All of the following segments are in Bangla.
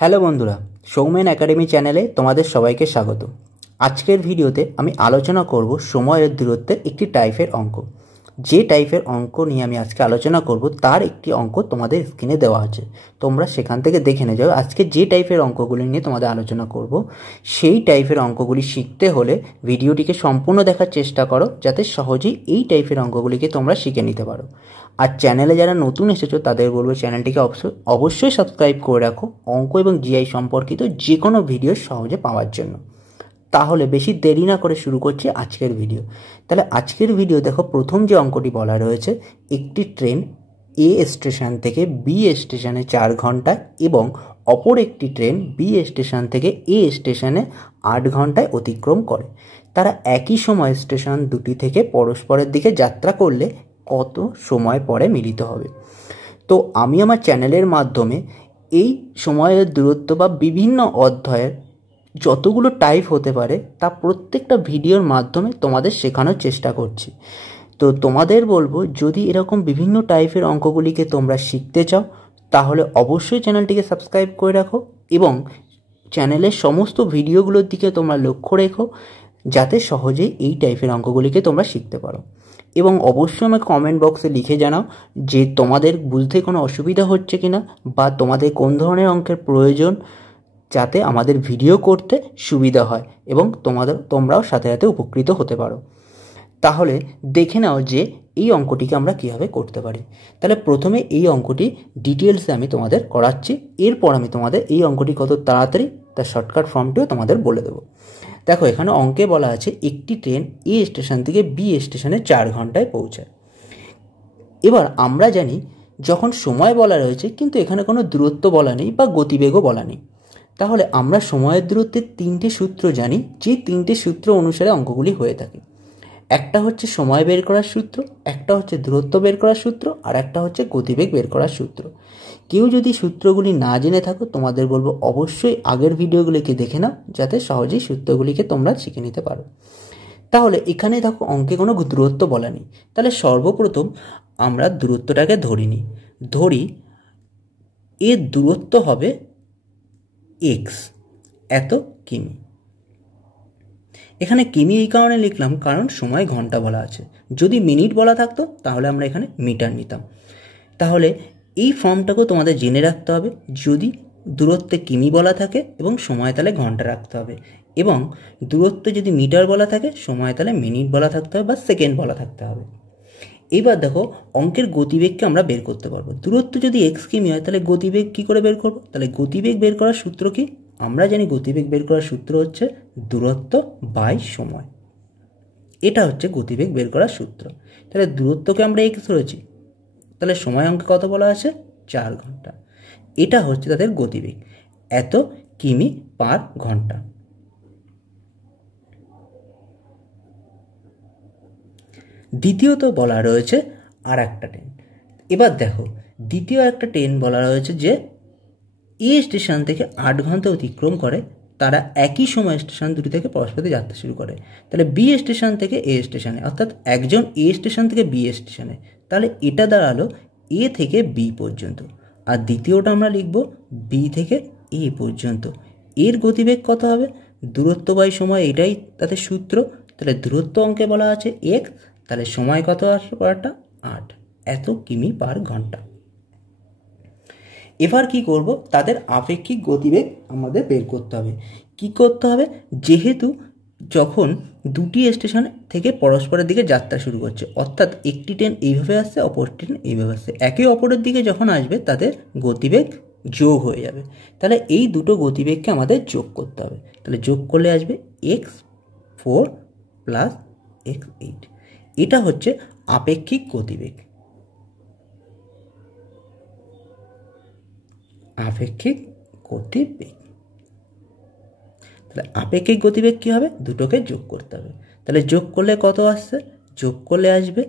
হ্যালো বন্ধুরা, সৌমেন একাডেমি চ্যানেলে তোমাদের সবাইকে স্বাগত। আজকের ভিডিওতে আমি আলোচনা করব সময়ের দূরত্বের একটি টাইপের অঙ্ক। যে টাইপের অঙ্ক নিয়ে আমি আজকে আলোচনা করব তার একটি অঙ্ক তোমাদের স্ক্রিনে দেওয়া আছে, তোমরা সেখান থেকে দেখে নিয়ে যাও। আজকে যে টাইপের অঙ্কগুলি নিয়ে তোমাদের আলোচনা করব সেই টাইপের অঙ্কগুলি শিখতে হলে ভিডিওটিকে সম্পূর্ণ দেখার চেষ্টা করো, যাতে সহজেই এই টাইপের অঙ্কগুলিকে তোমরা শিখে নিতে পারো। আর চ্যানেলে যারা নতুন এসেছো তাদের বলবো চ্যানেলটিকে অবশ্যই সাবস্ক্রাইব করে রাখো অঙ্ক এবং জিআই সম্পর্কিত যে কোনো ভিডিও সহজে পাওয়ার জন্য। তাহলে বেশি দেরি না করে শুরু করছি আজকের ভিডিও। তাহলে আজকের ভিডিও দেখো, প্রথম যে অঙ্কটি বলা রয়েছে, একটি ট্রেন এ স্টেশন থেকে বি স্টেশনে 4 ঘন্টায় এবং অপর একটি ট্রেন বি স্টেশন থেকে এ স্টেশনে 8 ঘন্টায় অতিক্রম করে। তারা একই সময় স্টেশন দুটি থেকে পরস্পরের দিকে যাত্রা করলে কত সময় পরে মিলিত হবে? তো আমি আমার চ্যানেলের মাধ্যমে এই সময়ের দূরত্ব বা বিভিন্ন অধ্যায়ের যতগুলো টাইপ হতে পারে তা প্রত্যেকটা ভিডিওর মাধ্যমে তোমাদের শেখানোর চেষ্টা করছি। তো তোমাদের বলবো, যদি এরকম বিভিন্ন টাইপের অঙ্কগুলিকে তোমরা শিখতে চাও তাহলে অবশ্যই চ্যানেলটিকে সাবস্ক্রাইব করে রাখো এবং চ্যানেলের সমস্ত ভিডিওগুলোর দিকে তোমরা লক্ষ্য রেখো, যাতে সহজেই এই টাইপের অঙ্কগুলিকে তোমরা শিখতে পারো। এবং অবশ্যই আমাকে কমেন্ট বক্সে লিখে জানাও যে তোমাদের বুঝতে কোনো অসুবিধা হচ্ছে কিনা বা তোমাদের কোন ধরনের অঙ্কের প্রয়োজন, যাতে আমাদের ভিডিও করতে সুবিধা হয় এবং তোমরাও সাথে সাথে উপকৃত হতে পারো। তাহলে দেখে নাও যে এই অঙ্কটিকে আমরা কীভাবে করতে পারি। তাহলে প্রথমে এই অঙ্কটি ডিটেলসে আমি তোমাদের করাচ্ছি, এরপর আমি তোমাদের এই অঙ্কটি কত তাড়াতাড়ি তার শর্টকাট ফর্মটিও তোমাদের বলে দেবো। দেখো, এখানে অঙ্কে বলা আছে একটি ট্রেন এ স্টেশন থেকে বি স্টেশনে 4 ঘন্টায় পৌঁছায়। এবার আমরা জানি যখন সময় বলা রয়েছে কিন্তু এখানে কোনো দূরত্ব বলা নেই বা গতিবেগও বলা নেই, তাহলে আমরা সময়ের দূরত্বের 3টে সূত্র জানি, যে 3টে সূত্র অনুসারে অঙ্কগুলি হয়ে থাকে। একটা হচ্ছে সময় বের করার সূত্র, একটা হচ্ছে দূরত্ব বের করার সূত্র, আর একটা হচ্ছে গতিবেগ বের করার সূত্র। কেউ যদি সূত্রগুলি না জেনে থাকো তোমাদের বলবো অবশ্যই আগের ভিডিওগুলিকে দেখে নাও, যাতে সহজেই সূত্রগুলিকে তোমরা শিখে নিতে পারো। তাহলে এখানে দেখো, অঙ্কে কোনো দূরত্ব বলা নেই, তাহলে সর্বপ্রথম আমরা দূরত্বটাকে ধরি এর দূরত্ব হবে এক্স, এত কিমি। এখানে কিমি এই কারণে লিখলাম কারণ সময় ঘন্টা বলা আছে, যদি মিনিট বলা থাকতো তাহলে আমরা এখানে মিটার নিতাম। তাহলে এই ফর্মটাকেও তোমাদের জেনে রাখতে হবে, যদি দূরত্বে কিমি বলা থাকে এবং সময় তাহলে ঘন্টা রাখতে হবে, এবং দূরত্বে যদি মিটার বলা থাকে সময় তাহলে মিনিট বলা থাকতে হবে বা সেকেন্ড বলা থাকতে হবে। এবার দেখো, অঙ্কের গতিবেগকে আমরা বের করতে পারবো। দূরত্ব যদি এক্স কিমি হয় তাহলে গতিবেগ কী করে বের করবো? তাহলে গতিবেগ বের করার সূত্র কি? আমরা জানি গতিবেগ বের করার সূত্র হচ্ছে দূরত্ব বাই সময়। এটা হচ্ছে গতিবেগ বের করার সূত্র। তাহলে দূরত্বকে আমরা এক্স ধরেছি, তাহলে সময় অঙ্কে কত বলা আছে? 4 ঘন্টা। এটা হচ্ছে তাদের গতিবেগ, এত কিমি পার ঘন্টা। দ্বিতীয়ত বলা রয়েছে আর একটা ট্রেন। এবার দেখো, দ্বিতীয় একটা ট্রেন বলা রয়েছে যে এ স্টেশন থেকে 8 ঘন্টা অতিক্রম করে, তারা একই সময় স্টেশন দুটি থেকে পরস্পর যাত্রা শুরু করে। তাহলে বি স্টেশন থেকে এ স্টেশনে, অর্থাৎ একজন এ স্টেশন থেকে বি স্টেশনে, তাহলে এটা দাঁড়ালো এ থেকে বি পর্যন্ত, আর দ্বিতীয়টা আমরা লিখব বি থেকে এ পর্যন্ত। এর গতিবেগ কত হবে? দূরত্ব বাই সময়, এটাই তাদের সূত্র। তাহলে দূরত্ব অঙ্কে বলা আছে এক্স, তাহলে সময় কত আসবে পরটা? 8, এত কিমি পার ঘন্টা। এবার কি করব? তাদের আপেক্ষিক গতিবেগ আমাদের বের করতে হবে। কি করতে হবে? যেহেতু যখন দুটি স্টেশন থেকে পরস্পরের দিকে যাত্রা শুরু করছে, অর্থাৎ একটি ট্রেন এইভাবে আসছে, অপর ট্রেন এইভাবে আসছে, একে অপরের দিকে যখন আসবে তাদের গতিবেগ যোগ হয়ে যাবে। তাহলে এই দুটো গতিবেগকে আমাদের যোগ করতে হবে। তাহলে যোগ করলে আসবে x4 প্লাস x8। এটা হচ্ছে আপেক্ষিক গতিবেগ। আপেক্ষিক গতিবেগ। তাহলে আপেক্ষিক গতিবেগ কী হবে? দুটোকে যোগ করতে হবে। তাহলে যোগ করলে কত আসছে? যোগ করলে আসবে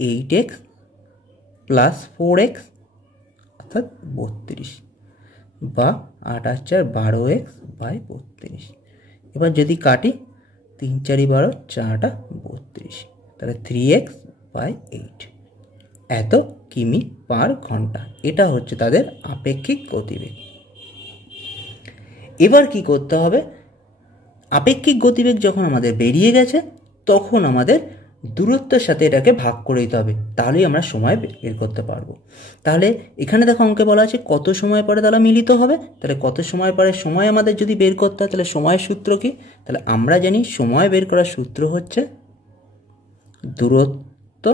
8x প্লাস 4x, অর্থাৎ 32, বা 8 আর 4 12x বাই 32। এবার যদি কাটি, 3 4 12, 4টা 32, তাহলে 3x বাই 8, এত কিমি পার ঘন্টা। এটা হচ্ছে তাদের আপেক্ষিক গতিবেগ। এবার কি করতে হবে, আপেক্ষিক গতিবেগ যখন আমাদের বেরিয়ে গেছে তখন আমাদের দূরত্বের সাথে এটাকে ভাগ করে দিতে হবে, তাহলেই আমরা সময় বের করতে পারবো। তাহলে এখানে দেখো অঙ্কে বলা আছে কত সময় পরে তারা মিলিত হবে। তাহলে কত সময় পরে সময় আমাদের যদি বের করতে হয় তাহলে সময়ের সূত্র কি? তাহলে আমরা জানি সময় বের করার সূত্র হচ্ছে দূরত্ব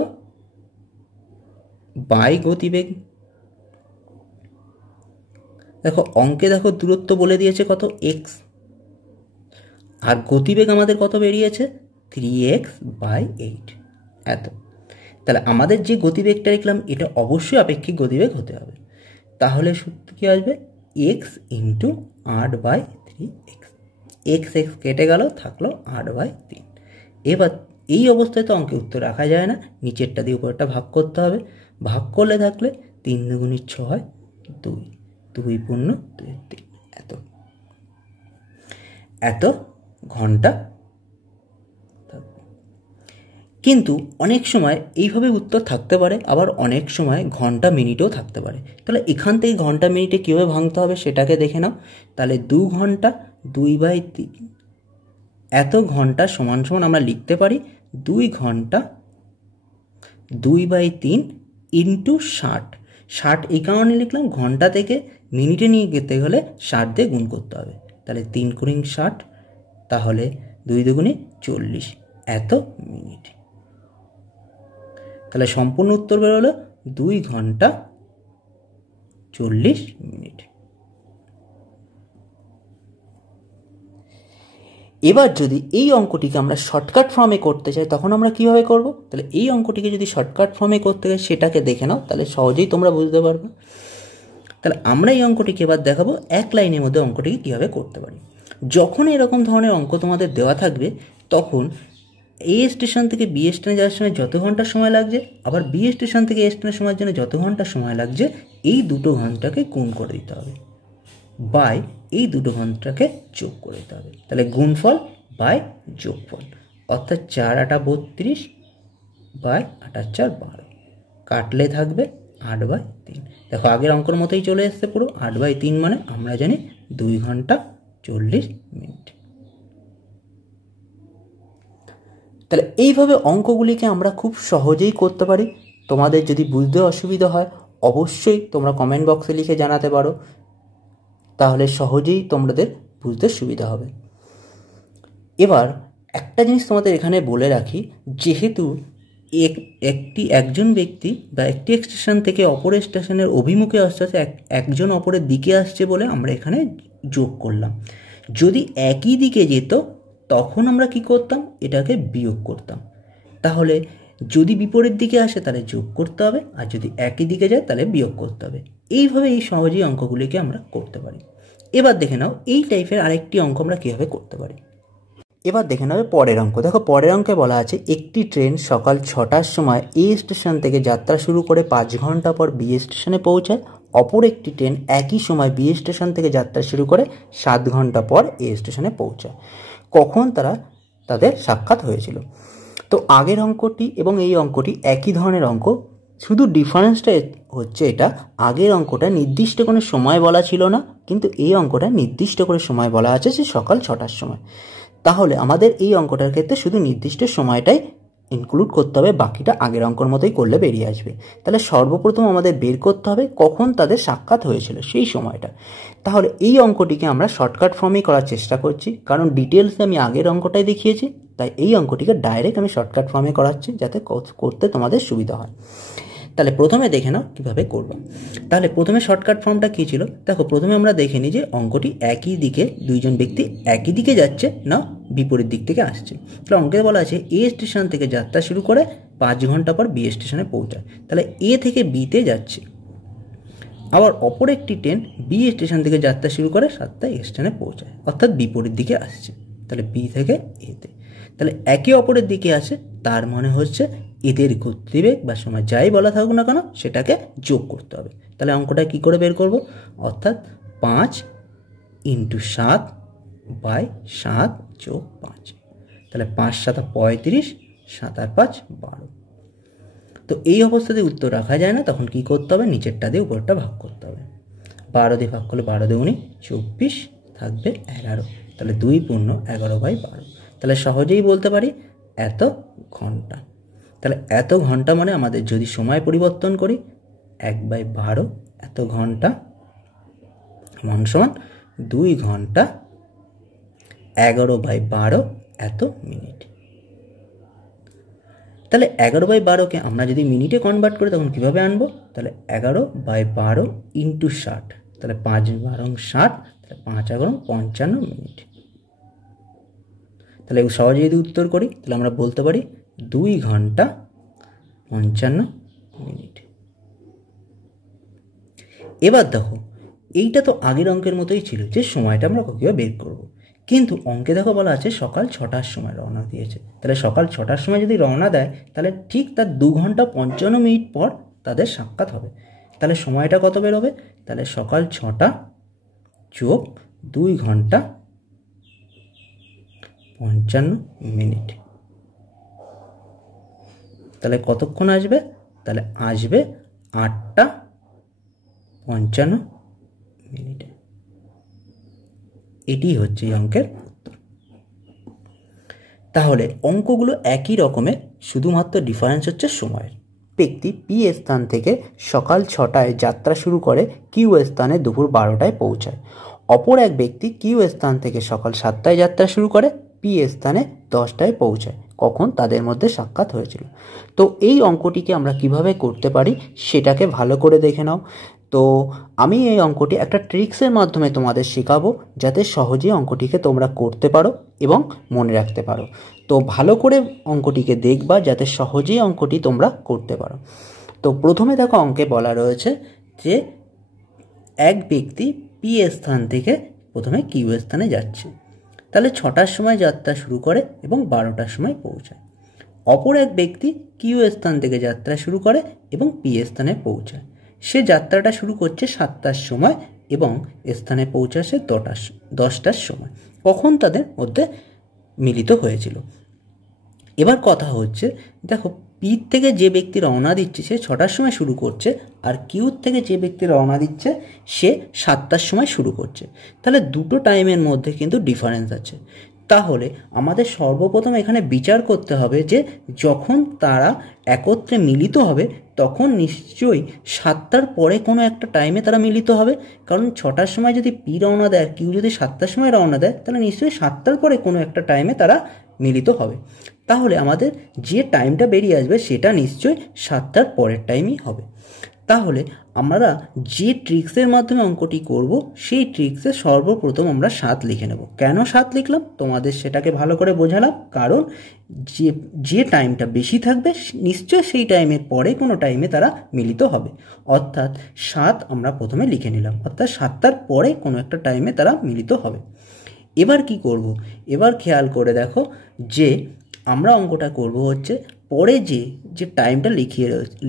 বাই গতিবেগ। দেখো অঙ্কে দেখো দূরত্ব বলে দিয়েছে কত, এক্স, আর গতিবেগ আমাদের কত বেরিয়েছে, 3x/8 এত। তাহলে আমাদের যে গতিবেগটা লিখলাম এটা অবশ্যই আপেক্ষিক গতিবেগ হতে হবে। তাহলে সূত্র কী আসবে, x × 8/3x। এক্স কেটে গেল, থাকলো 8/3। এবার এই অবস্থায় তো অঙ্কে উত্তর রাখা যায় না, নিচেরটা দিয়ে উপরটা ভাগ করতে হবে। ভাগ করলে থাকলে 3 × 6 = 2, 2 × 2 = 3, এত ঘন্টা। কিন্তু অনেক সময় এইভাবে উত্তর থাকতে পারে, আবার অনেক সময় ঘন্টা মিনিটেও থাকতে পারে। তাহলে এখান থেকে ঘন্টা মিনিটে কীভাবে ভাঙতে হবে সেটাকে দেখে নাও। তাহলে 2 ঘন্টা 2/3 এত ঘন্টা সমান সমান আমরা লিখতে পারি 2 ঘন্টা 2/3 × 60। 60 এই কারণে লিখলাম, ঘন্টা থেকে মিনিটে নিয়ে যেতে হলে 60 দিয়ে গুণ করতে হবে। তাহলে 3 × 60, তাহলে 2 × 2 = 40 এত মিনিট। তাহলে সম্পূর্ণ উত্তর বেরোলো 2 ঘন্টা 40 মিনিট। এবার যদি এই অঙ্কটিকে আমরা শর্টকাট ফর্মে করতে চাই তখন আমরা কীভাবে করব? তাহলে এই অঙ্কটিকে যদি শর্টকাট ফর্মে করতে চাই সেটাকে দেখে নাও, তাহলে সহজেই তোমরা বুঝতে পারবে। তাহলে আমরা এই অঙ্কটিকে এবার দেখাবো এক লাইনের মধ্যে অঙ্কটিকে কীভাবে করতে পারি। যখন এরকম ধরনের অঙ্ক তোমাদের দেওয়া থাকবে তখন এ স্টেশন থেকে বি স্টেশনে যাওয়ার সময় যত ঘন্টা সময় লাগছে, আবার বি স্টেশন থেকে এ স্টেশনে সময়ের জন্য যত ঘন্টা সময় লাগছে, এই দুটো ঘন্টাকে গুণ করে দিতে হবে, বাই এই দুটো ঘন্টাকে যোগ করে দিতে হবে। তাহলে গুণফল বাই যোগফল, অর্থাৎ 4 × 8 = 32 বাই 8 × 4 = 12, কাটলে থাকবে 8/3। দেখো আগের অঙ্কের মতোই চলে এসছে পুরো, 8/3 মানে আমরা জানি 2 ঘন্টা 40 মিনিট। তাহলে এইভাবে অঙ্কগুলিকে আমরা খুব সহজেই করতে পারি। তোমাদের যদি বুঝতে অসুবিধা হয় অবশ্যই তোমরা কমেন্ট বক্সে লিখে জানাতে পারো, তাহলে সহজেই তোমাদের বুঝতে সুবিধা হবে। এবার একটা জিনিস তোমাদের এখানে বলে রাখি, যেহেতু একজন ব্যক্তি বা একটি স্টেশন থেকে অপর স্টেশনের অভিমুখে আসতে আসতে একজন অপরের দিকে আসছে বলে আমরা এখানে যোগ করলাম। যদি একই দিকে যেত তখন আমরা কি করতাম, এটাকে বিয়োগ করতাম। তাহলে যদি বিপরীত দিকে আসে তাহলে যোগ করতে হবে, আর যদি একই দিকে যায় তাহলে বিয়োগ করতে হবে। এইভাবে এই সহজেই অঙ্কগুলিকে আমরা করতে পারি। এবার দেখে নাও এই টাইপের আরেকটি অঙ্ক আমরা কীভাবে করতে পারি। এবার দেখে নেবে পরের অঙ্ক। দেখো পরের অঙ্কে বলা আছে একটি ট্রেন সকাল 6টার সময় এ স্টেশন থেকে যাত্রা শুরু করে 5 ঘন্টা পর বি স্টেশনে পৌঁছায়। অপর একটি ট্রেন একই সময় বি স্টেশন থেকে যাত্রা শুরু করে 7 ঘন্টা পর এ স্টেশনে পৌঁছায়। কখন তাদের সাক্ষাৎ হয়েছিল? তো আগের অঙ্কটি এবং এই অঙ্কটি একই ধরনের অঙ্ক, শুধু ডিফারেন্সটা হচ্ছে এটা, আগের অঙ্কটা নির্দিষ্ট কোনো সময় বলা ছিল না, কিন্তু এই অঙ্কটা নির্দিষ্ট করে সময় বলা আছে যে সকাল 6টার সময়। তাহলে আমাদের এই অঙ্কটার ক্ষেত্রে শুধু নির্দিষ্ট সময়টাই ইনক্লুড করতে হবে, বাকিটা আগের অঙ্কর মতোই করলে বেরিয়ে আসবে। তাহলে সর্বপ্রথম আমাদের বের করতে হবে কখন তাদের সাক্ষাৎ হয়েছিল সেই সময়টা। তাহলে এই অঙ্কটিকে আমরা শর্টকাট ফর্মেই করার চেষ্টা করছি, কারণ ডিটেলসে আমি আগের অঙ্কটাই দেখিয়েছি, তাই এই অঙ্কটিকে ডাইরেক্ট আমি শর্টকাট ফর্মে করাচ্ছি যাতে করতে তোমাদের সুবিধা হয়। তাহলে প্রথমে দেখে নাও কীভাবে করবো। তাহলে প্রথমে শর্টকাট ফর্মটা কী ছিল, দেখো প্রথমে আমরা দেখে নিই যে অঙ্কটি একই দিকে, দুইজন ব্যক্তি একই দিকে যাচ্ছে না বিপরীত দিক থেকে আসছে। তাহলে অঙ্কে বলা আছে এ স্টেশন থেকে যাত্রা শুরু করে 5 ঘন্টা পর বি স্টেশনে পৌঁছায়। তাহলে এ থেকে বিতে যাচ্ছে, আবার অপর একটি ট্রেন বি স্টেশন থেকে যাত্রা শুরু করে 7টায় স্টেশনে পৌঁছায়, অর্থাৎ বিপরীত দিকে আসছে। তাহলে বি থেকে এতে, তাহলে একে অপরের দিকে আসে, তার মানে হচ্ছে এদের গতিবেগ বা সময় যাই বলা থাকুক না কেন সেটাকে যোগ করতে হবে। তাহলে অঙ্কটা কি করে বের করব, অর্থাৎ 5 × 7 / 7 + 5, তাহলে 5 × 7 = 35, 7 × 5 = 12। তো এই অবস্থাতে উত্তর রাখা যায় না, তখন কি করতে হবে, নিচেরটা দিয়ে উপরটা ভাগ করতে হবে। 12 দিয়ে ভাগ করলে 12 × 2 = 24, থাকবে 11। তাহলে 2 পূর্ণ 11/12। তাহলে সহজেই বলতে পারি এত ঘন্টা। তাহলে এত ঘন্টা মানে আমাদের যদি সময় পরিবর্তন করি 1/12 এত ঘন্টা সমান 2 ঘন্টা 11/12 এত মিনিট। তাহলে 11/12কে আমরা যদি মিনিটে কনভার্ট করি তখন কীভাবে আনবো? তাহলে 11/12 ইন্টু 60, তাহলে 5×12 60, তাহলে 5×11 55 মিনিট। তাহলে সহজে যদি উত্তর করি তাহলে আমরা বলতে পারি 2 ঘন্টা 55 মিনিট। এবার দেখো এইটা তো আগের অঙ্কের মতোই ছিল যে সময়টা আমরা কীভাবে বের করবো, কিন্তু অঙ্কে দেখো বলা আছে সকাল 6টার সময় রওনা দিয়েছে। তাহলে সকাল 6টার সময় যদি রওনা দেয় তাহলে ঠিক তার 2 ঘন্টা 55 মিনিট পর তাদের সাক্ষাৎ হবে। তাহলে সময়টা কত বেরোবে? তাহলে সকাল 6টা যোগ 2 ঘন্টা 55 মিনিট। তাহলে কতক্ষণ আসবে? তাহলে আসবে 8টা 55 মিনিটে। এটি হচ্ছে এই অঙ্কের উত্তর। তাহলে অঙ্কগুলো একই রকমের, শুধুমাত্র ডিফারেন্স হচ্ছে সময়ের। ব্যক্তি পি স্থান থেকে সকাল 6টায় যাত্রা শুরু করে কিউ স্থানে দুপুর 12টায় পৌঁছায়। অপর এক ব্যক্তি কিউ স্থান থেকে সকাল 7টায় যাত্রা শুরু করে পি স্থানে 10টায় পৌঁছায়। কখন তাদের মধ্যে সাক্ষাৎ হয়েছিল? তো এই অঙ্কটিকে আমরা কিভাবে করতে পারি সেটাকে ভালো করে দেখে নাও। তো আমি এই অঙ্কটি একটা ট্রিক্সের মাধ্যমে তোমাদের শেখাবো যাতে সহজেই অঙ্কটিকে তোমরা করতে পারো এবং মনে রাখতে পারো। তো ভালো করে অঙ্কটিকে দেখবা যাতে সহজেই অঙ্কটি তোমরা করতে পারো। তো প্রথমে দেখো অঙ্কে বলা রয়েছে যে এক ব্যক্তি পি স্থান থেকে প্রথমে কিউ স্থানে যাচ্ছে। তাহলে 6টার সময় যাত্রা শুরু করে এবং 12টার সময় পৌঁছায়। অপর এক ব্যক্তি কিউ স্থান থেকে যাত্রা শুরু করে এবং পি স্থানে পৌঁছায়। সে যাত্রাটা শুরু করছে 7টার সময় এবং স্থানে পৌঁছাছে 10টার সময়। কখন তাদের মধ্যে মিলিত হয়েছিল? এবার কথা হচ্ছে দেখো পি থেকে যে ব্যক্তি রওনা দিচ্ছে সে 6টার সময় শুরু করছে, আর কিউ থেকে যে ব্যক্তি রওনা দিচ্ছে সে 7টার সময় শুরু করছে। তাহলে দুটো টাইমের মধ্যে কিন্তু ডিফারেন্স আছে। তাহলে আমাদের সর্বপ্রথম এখানে বিচার করতে হবে যে যখন তারা একত্রে মিলিত হবে তখন নিশ্চয়ই 7টার পরে কোনো একটা টাইমে তারা মিলিত হবে। কারণ 6টার সময় যদি পি রওনা দেয়, কিউ যদি 7টার সময় রওনা দেয়, তাহলে নিশ্চয়ই 7টার পরে কোনো একটা টাইমে তারা মিলিত হবে। তাহলে আমাদের যে টাইমটা বেরিয়ে আসবে সেটা নিশ্চয়ই 7টার পরের টাইমই হবে। তাহলে আমরা যে ট্রিক্সের মাধ্যমে অঙ্কটি করব সেই ট্রিক্সে সর্বপ্রথম আমরা 7 লিখে নেব। কেন 7 লিখলাম তোমাদের সেটাকে ভালো করে বোঝালাম, কারণ যে টাইমটা বেশি থাকবে নিশ্চয় সেই টাইমের পরে কোনো টাইমে তারা মিলিত হবে। অর্থাৎ 7 আমরা প্রথমে লিখে নিলাম, অর্থাৎ 7টার পরে কোনো একটা টাইমে তারা মিলিত হবে। এবার কি করব? এবার খেয়াল করে দেখো যে আমরা অঙ্কটা করব হচ্ছে পরে যে টাইমটা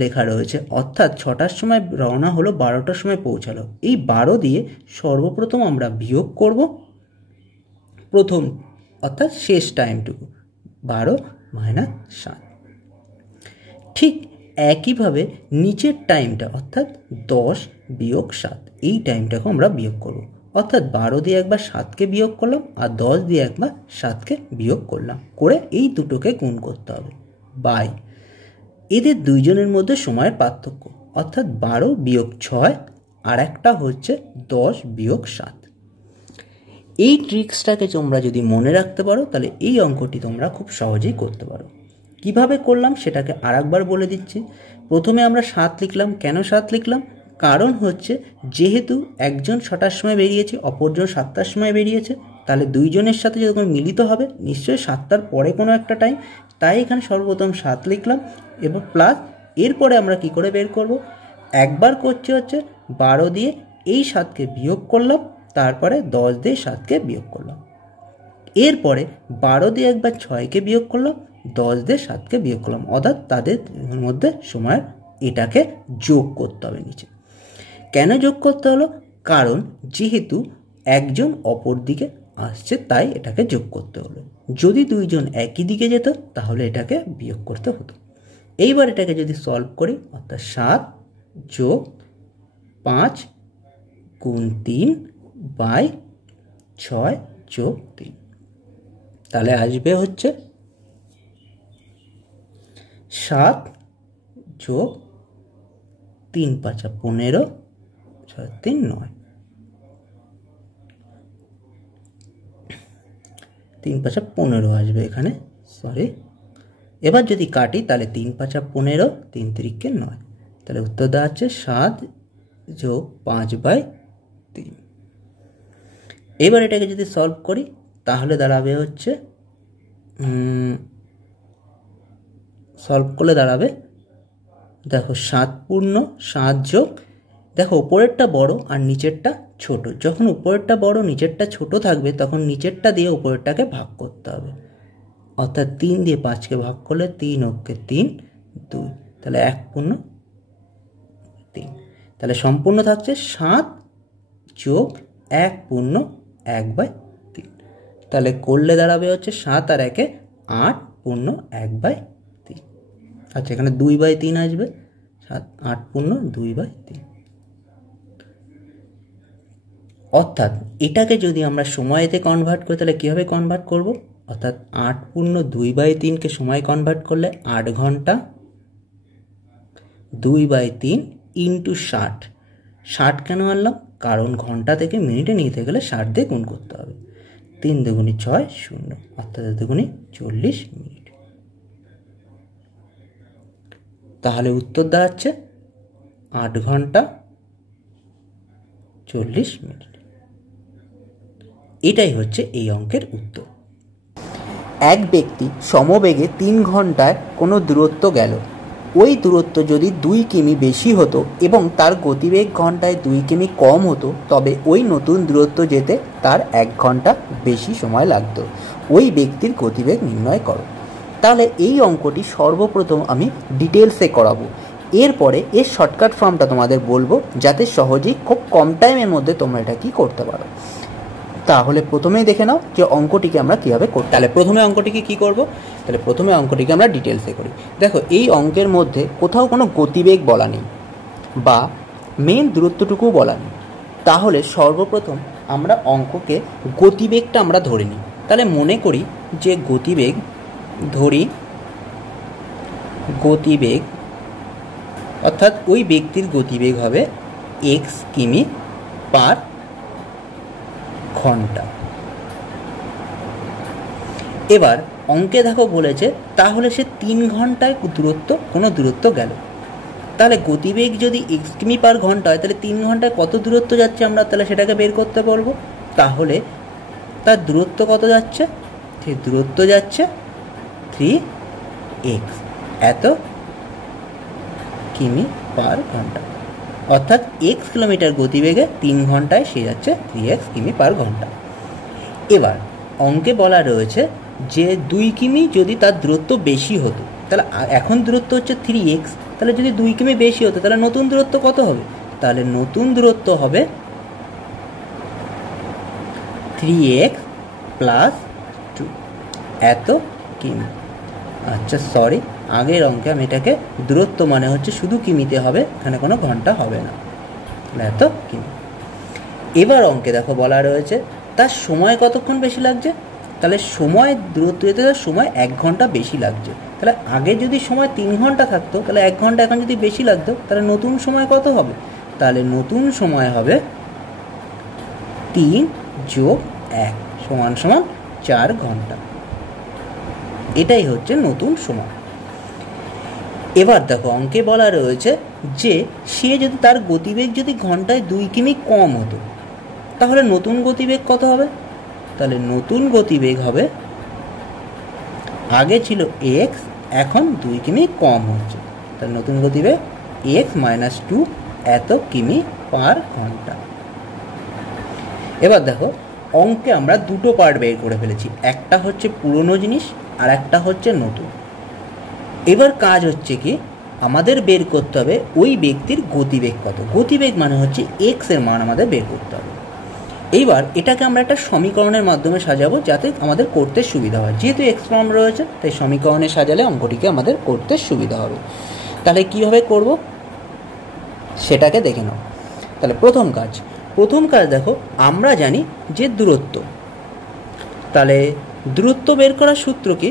লেখা রয়েছে, অর্থাৎ 6টার সময় রওনা হলো 12টার সময় পৌঁছালো, এই 12 দিয়ে সর্বপ্রথম আমরা বিয়োগ করব প্রথম অর্থাৎ শেষ টাইমটুকু, 12 - 7। ঠিক একইভাবে নিচের টাইমটা অর্থাৎ 10 - 7 এই টাইমটাকে আমরা বিয়োগ করব। অর্থাৎ 12 দিয়ে একবার 7কে বিয়োগ করলাম আর 10 দিয়ে একবার 7কে বিয়োগ করলাম, করে এই দুটোকে গুণ করতে হবে বাই এদের দুইজনের মধ্যে সময়ের পার্থক্য, অর্থাৎ 12 - 6 আর একটা হচ্ছে 10 - 7। এই ট্রিক্সটাকে তোমরা যদি মনে রাখতে পারো তাহলে এই অঙ্কটি তোমরা খুব সহজেই করতে পারো। কিভাবে করলাম সেটাকে আরেকবার বলে দিচ্ছি। প্রথমে আমরা 7 লিখলাম। কেন 7 লিখলাম? কারণ হচ্ছে যেহেতু একজন 6টার সময় বেরিয়েছে, অপরজন 7টার সময় বেরিয়েছে, তাহলে দুইজনের সাথে যখন মিলিত হবে নিশ্চয়ই 7টার পরে কোনো একটা টাইম, তাই এখানে সর্বপ্রথম 7 লিখলাম এবং প্লাস এরপরে আমরা কি করে বের করব? একবার করছে হচ্ছে 12 দিয়ে এই 7কে বিয়োগ করলাম, তারপরে 10 দিয়ে 7কে বিয়োগ করলাম, এরপরে 12 দিয়ে একবার 6কে বিয়োগ করলাম, 10 দিয়ে 7কে বিয়োগ করলাম, অর্থাৎ তাদের মধ্যে সময়ের এটাকে যোগ করতে হবে নিচে। কেন যোগ করতে হলো? কারণ যেহেতু একজন অপর দিকে আসছে তাই এটাকে যোগ করতে হলো। যদি দুইজন একই দিকে যেত তাহলে এটাকে বিয়োগ করতে হতো। এইবার এটাকে যদি সলভ করি, অর্থাৎ 7 + 5 × 3 / 6 যোগ 3, তাহলে আসবে হচ্ছে 7 যোগ 3 5 15, 6 3 9, 3 5 15 আসবে এখানে, সরি। এবার যদি কাটি তাহলে 3 5 15, 3 3 9, তাহলে উত্তর দেওয়া হচ্ছে 7 যোগ 5/3। এবার এটাকে যদি সলভ করি তাহলে দাঁড়াবে হচ্ছে সলভ করলে দাঁড়াবে, দেখো 7 পূর্ণ 7 যোগ, দেখো উপরেরটা বড় আর নিচেরটা ছোট, যখন উপরেরটা বড় নিচেরটা ছোট থাকবে তখন নিচেরটা দিয়ে উপরেরটাকে ভাগ করতে হবে, অর্থাৎ 3 দিয়ে 5কে ভাগ করলে 3 অক্ষে 3 2, তাহলে 1 পূর্ণ 3, তাহলে সম্পূর্ণ থাকছে 7 যোগ 1 পূর্ণ 1/3, তাহলে করলে দাঁড়াবে হচ্ছে 7 আর 1 8 পূর্ণ 1/3। আচ্ছা, এখানে 2/3 আসবে, 7 8 পূর্ণ 2/3। অর্থাৎ এটাকে যদি আমরা সময়েতে কনভার্ট করি তাহলে কীভাবে কনভার্ট করব, অর্থাৎ 8 পূর্ণ 2/3কে সময় কনভার্ট করলে 8 ঘন্টা, 2/3 ইন্টু 60, 60 কেন আনলাম, কারণ ঘন্টা থেকে মিনিটে নিতে গেলে 60 দিয়ে গুণ করতে হবে, 3 দুগুণে 6 0, অর্থাৎ দুগুণে 40 মিনিট। তাহলে উত্তর দাঁড়াচ্ছে 8 ঘন্টা 40 মিনিট। এটাই হচ্ছে এই অঙ্কের উত্তর। এক ব্যক্তি সমবেগে 3 ঘন্টায় কোনো দূরত্ব গেল, ওই দূরত্ব যদি 2 কিমি বেশি হতো এবং তার গতিবেগ ঘন্টায় 2 কিমি কম হতো, তবে ওই নতুন দূরত্ব যেতে তার 1 ঘন্টা বেশি সময় লাগতো। ওই ব্যক্তির গতিবেগ নির্ণয় করো। তাহলে এই অঙ্কটি সর্বপ্রথম আমি ডিটেলসে করাবো, এরপরে এর শর্টকাট ফর্মটা তোমাদের বলবো যাতে সহজেই খুব কম টাইমের মধ্যে তোমরা এটা কি করতে পারো। তাহলে প্রথমেই দেখে নাও যে অঙ্কটিকে আমরা কীভাবে করব। তাহলে প্রথমে অঙ্কটিকে কী করব, তাহলে প্রথমে অঙ্কটিকে আমরা ডিটেলসে করি। দেখো, এই অঙ্কের মধ্যে কোথাও কোনো গতিবেগ বলা নেই বা মেন দূরত্বটুকু বলা নেই, তাহলে সর্বপ্রথম আমরা অঙ্ককে গতিবেগটা আমরা ধরে নিই। তাহলে মনে করি যে গতিবেগ ধরি, গতিবেগ অর্থাৎ ওই ব্যক্তির গতিবেগ হবে x কিমি পার ঘন্টা। এবার অঙ্কে দেখো বলেছে তাহলে সে 3 ঘন্টায় কোনো দূরত্ব গেল, তাহলে গতিবেগ যদি x কিমি পার ঘন্টা হয় তাহলে 3 ঘন্টায় কত দূরত্ব যাচ্ছে আমরা তাহলে সেটাকে বের করতে পারবো। তাহলে তার দূরত্ব কত যাচ্ছে, সেই দূরত্ব যাচ্ছে 3x, এত কিমি পার ঘন্টা, অর্থাৎ x কিলোমিটার গতিবেগে 3 ঘন্টায় সে যাচ্ছে 3x কিমি পার ঘন্টা। এবার অঙ্কে বলা রয়েছে যে 2 কিমি যদি তার দূরত্ব বেশি হতো, তাহলে এখন দূরত্ব হচ্ছে 3x, তাহলে যদি 2 কিমি বেশি হতো তাহলে নতুন দূরত্ব কত হবে, তাহলে নতুন দূরত্ব হবে 3x প্লাস 2, এত কিমি। আচ্ছা সরি, আগের অঙ্কে আমি এটাকে দূরত্ব মানে হচ্ছে শুধু কিমিতে হবে, এখানে কোনো ঘন্টা হবে না, এত কিমি। এবার অঙ্কে দেখো বলা রয়েছে তার সময় কতক্ষণ বেশি লাগছে, তাহলে সময় দূরত্ব যেতে তার সময় 1 ঘন্টা বেশি লাগছে। তাহলে আগে যদি সময় 3 ঘন্টা থাকতো তাহলে 1 ঘন্টা এখন যদি বেশি লাগতো তাহলে নতুন সময় কত হবে, তাহলে নতুন সময় হবে 3 যোগ 1 সমান সমান 4 ঘন্টা। এটাই হচ্ছে নতুন সময়। এবার দেখো অঙ্কে বলা রয়েছে যে সে যদি তার গতিবেগ যদি ঘন্টায় 2 কিমি কম হতো তাহলে নতুন গতিবেগ কত হবে, তাহলে নতুন গতিবেগ হবে, আগে ছিল x এখন 2 কিমি কম হচ্ছে, তাহলে নতুন গতিবেগ x মাইনাস 2 এত কিমি পার ঘন্টা। এবার দেখো অঙ্কে আমরা দুটো পার্ট বের করে ফেলেছি, একটা হচ্ছে পুরনো জিনিস আর একটা হচ্ছে নতুন। এবার কাজ হচ্ছে কি আমাদের বের করতে হবে ওই ব্যক্তির গতিবেগ কত, গতিবেগ মানে হচ্ছে x এর মান আমাদের বের করতে হবে। এইবার এটাকে আমরা একটা সমীকরণের মাধ্যমে সাজাবো যাতে আমাদের করতে সুবিধা হয়, যেহেতু এক্স ফর্ম রয়েছে তাই সমীকরণে সাজালে অঙ্কটিকে আমাদের করতে সুবিধা হবে। তাহলে কীভাবে করব সেটাকে দেখে নাও। তাহলে প্রথম কাজ, প্রথম কাজ দেখো, আমরা জানি যে দূরত্ব, তাহলে দূরত্ব বের করার সূত্র কি?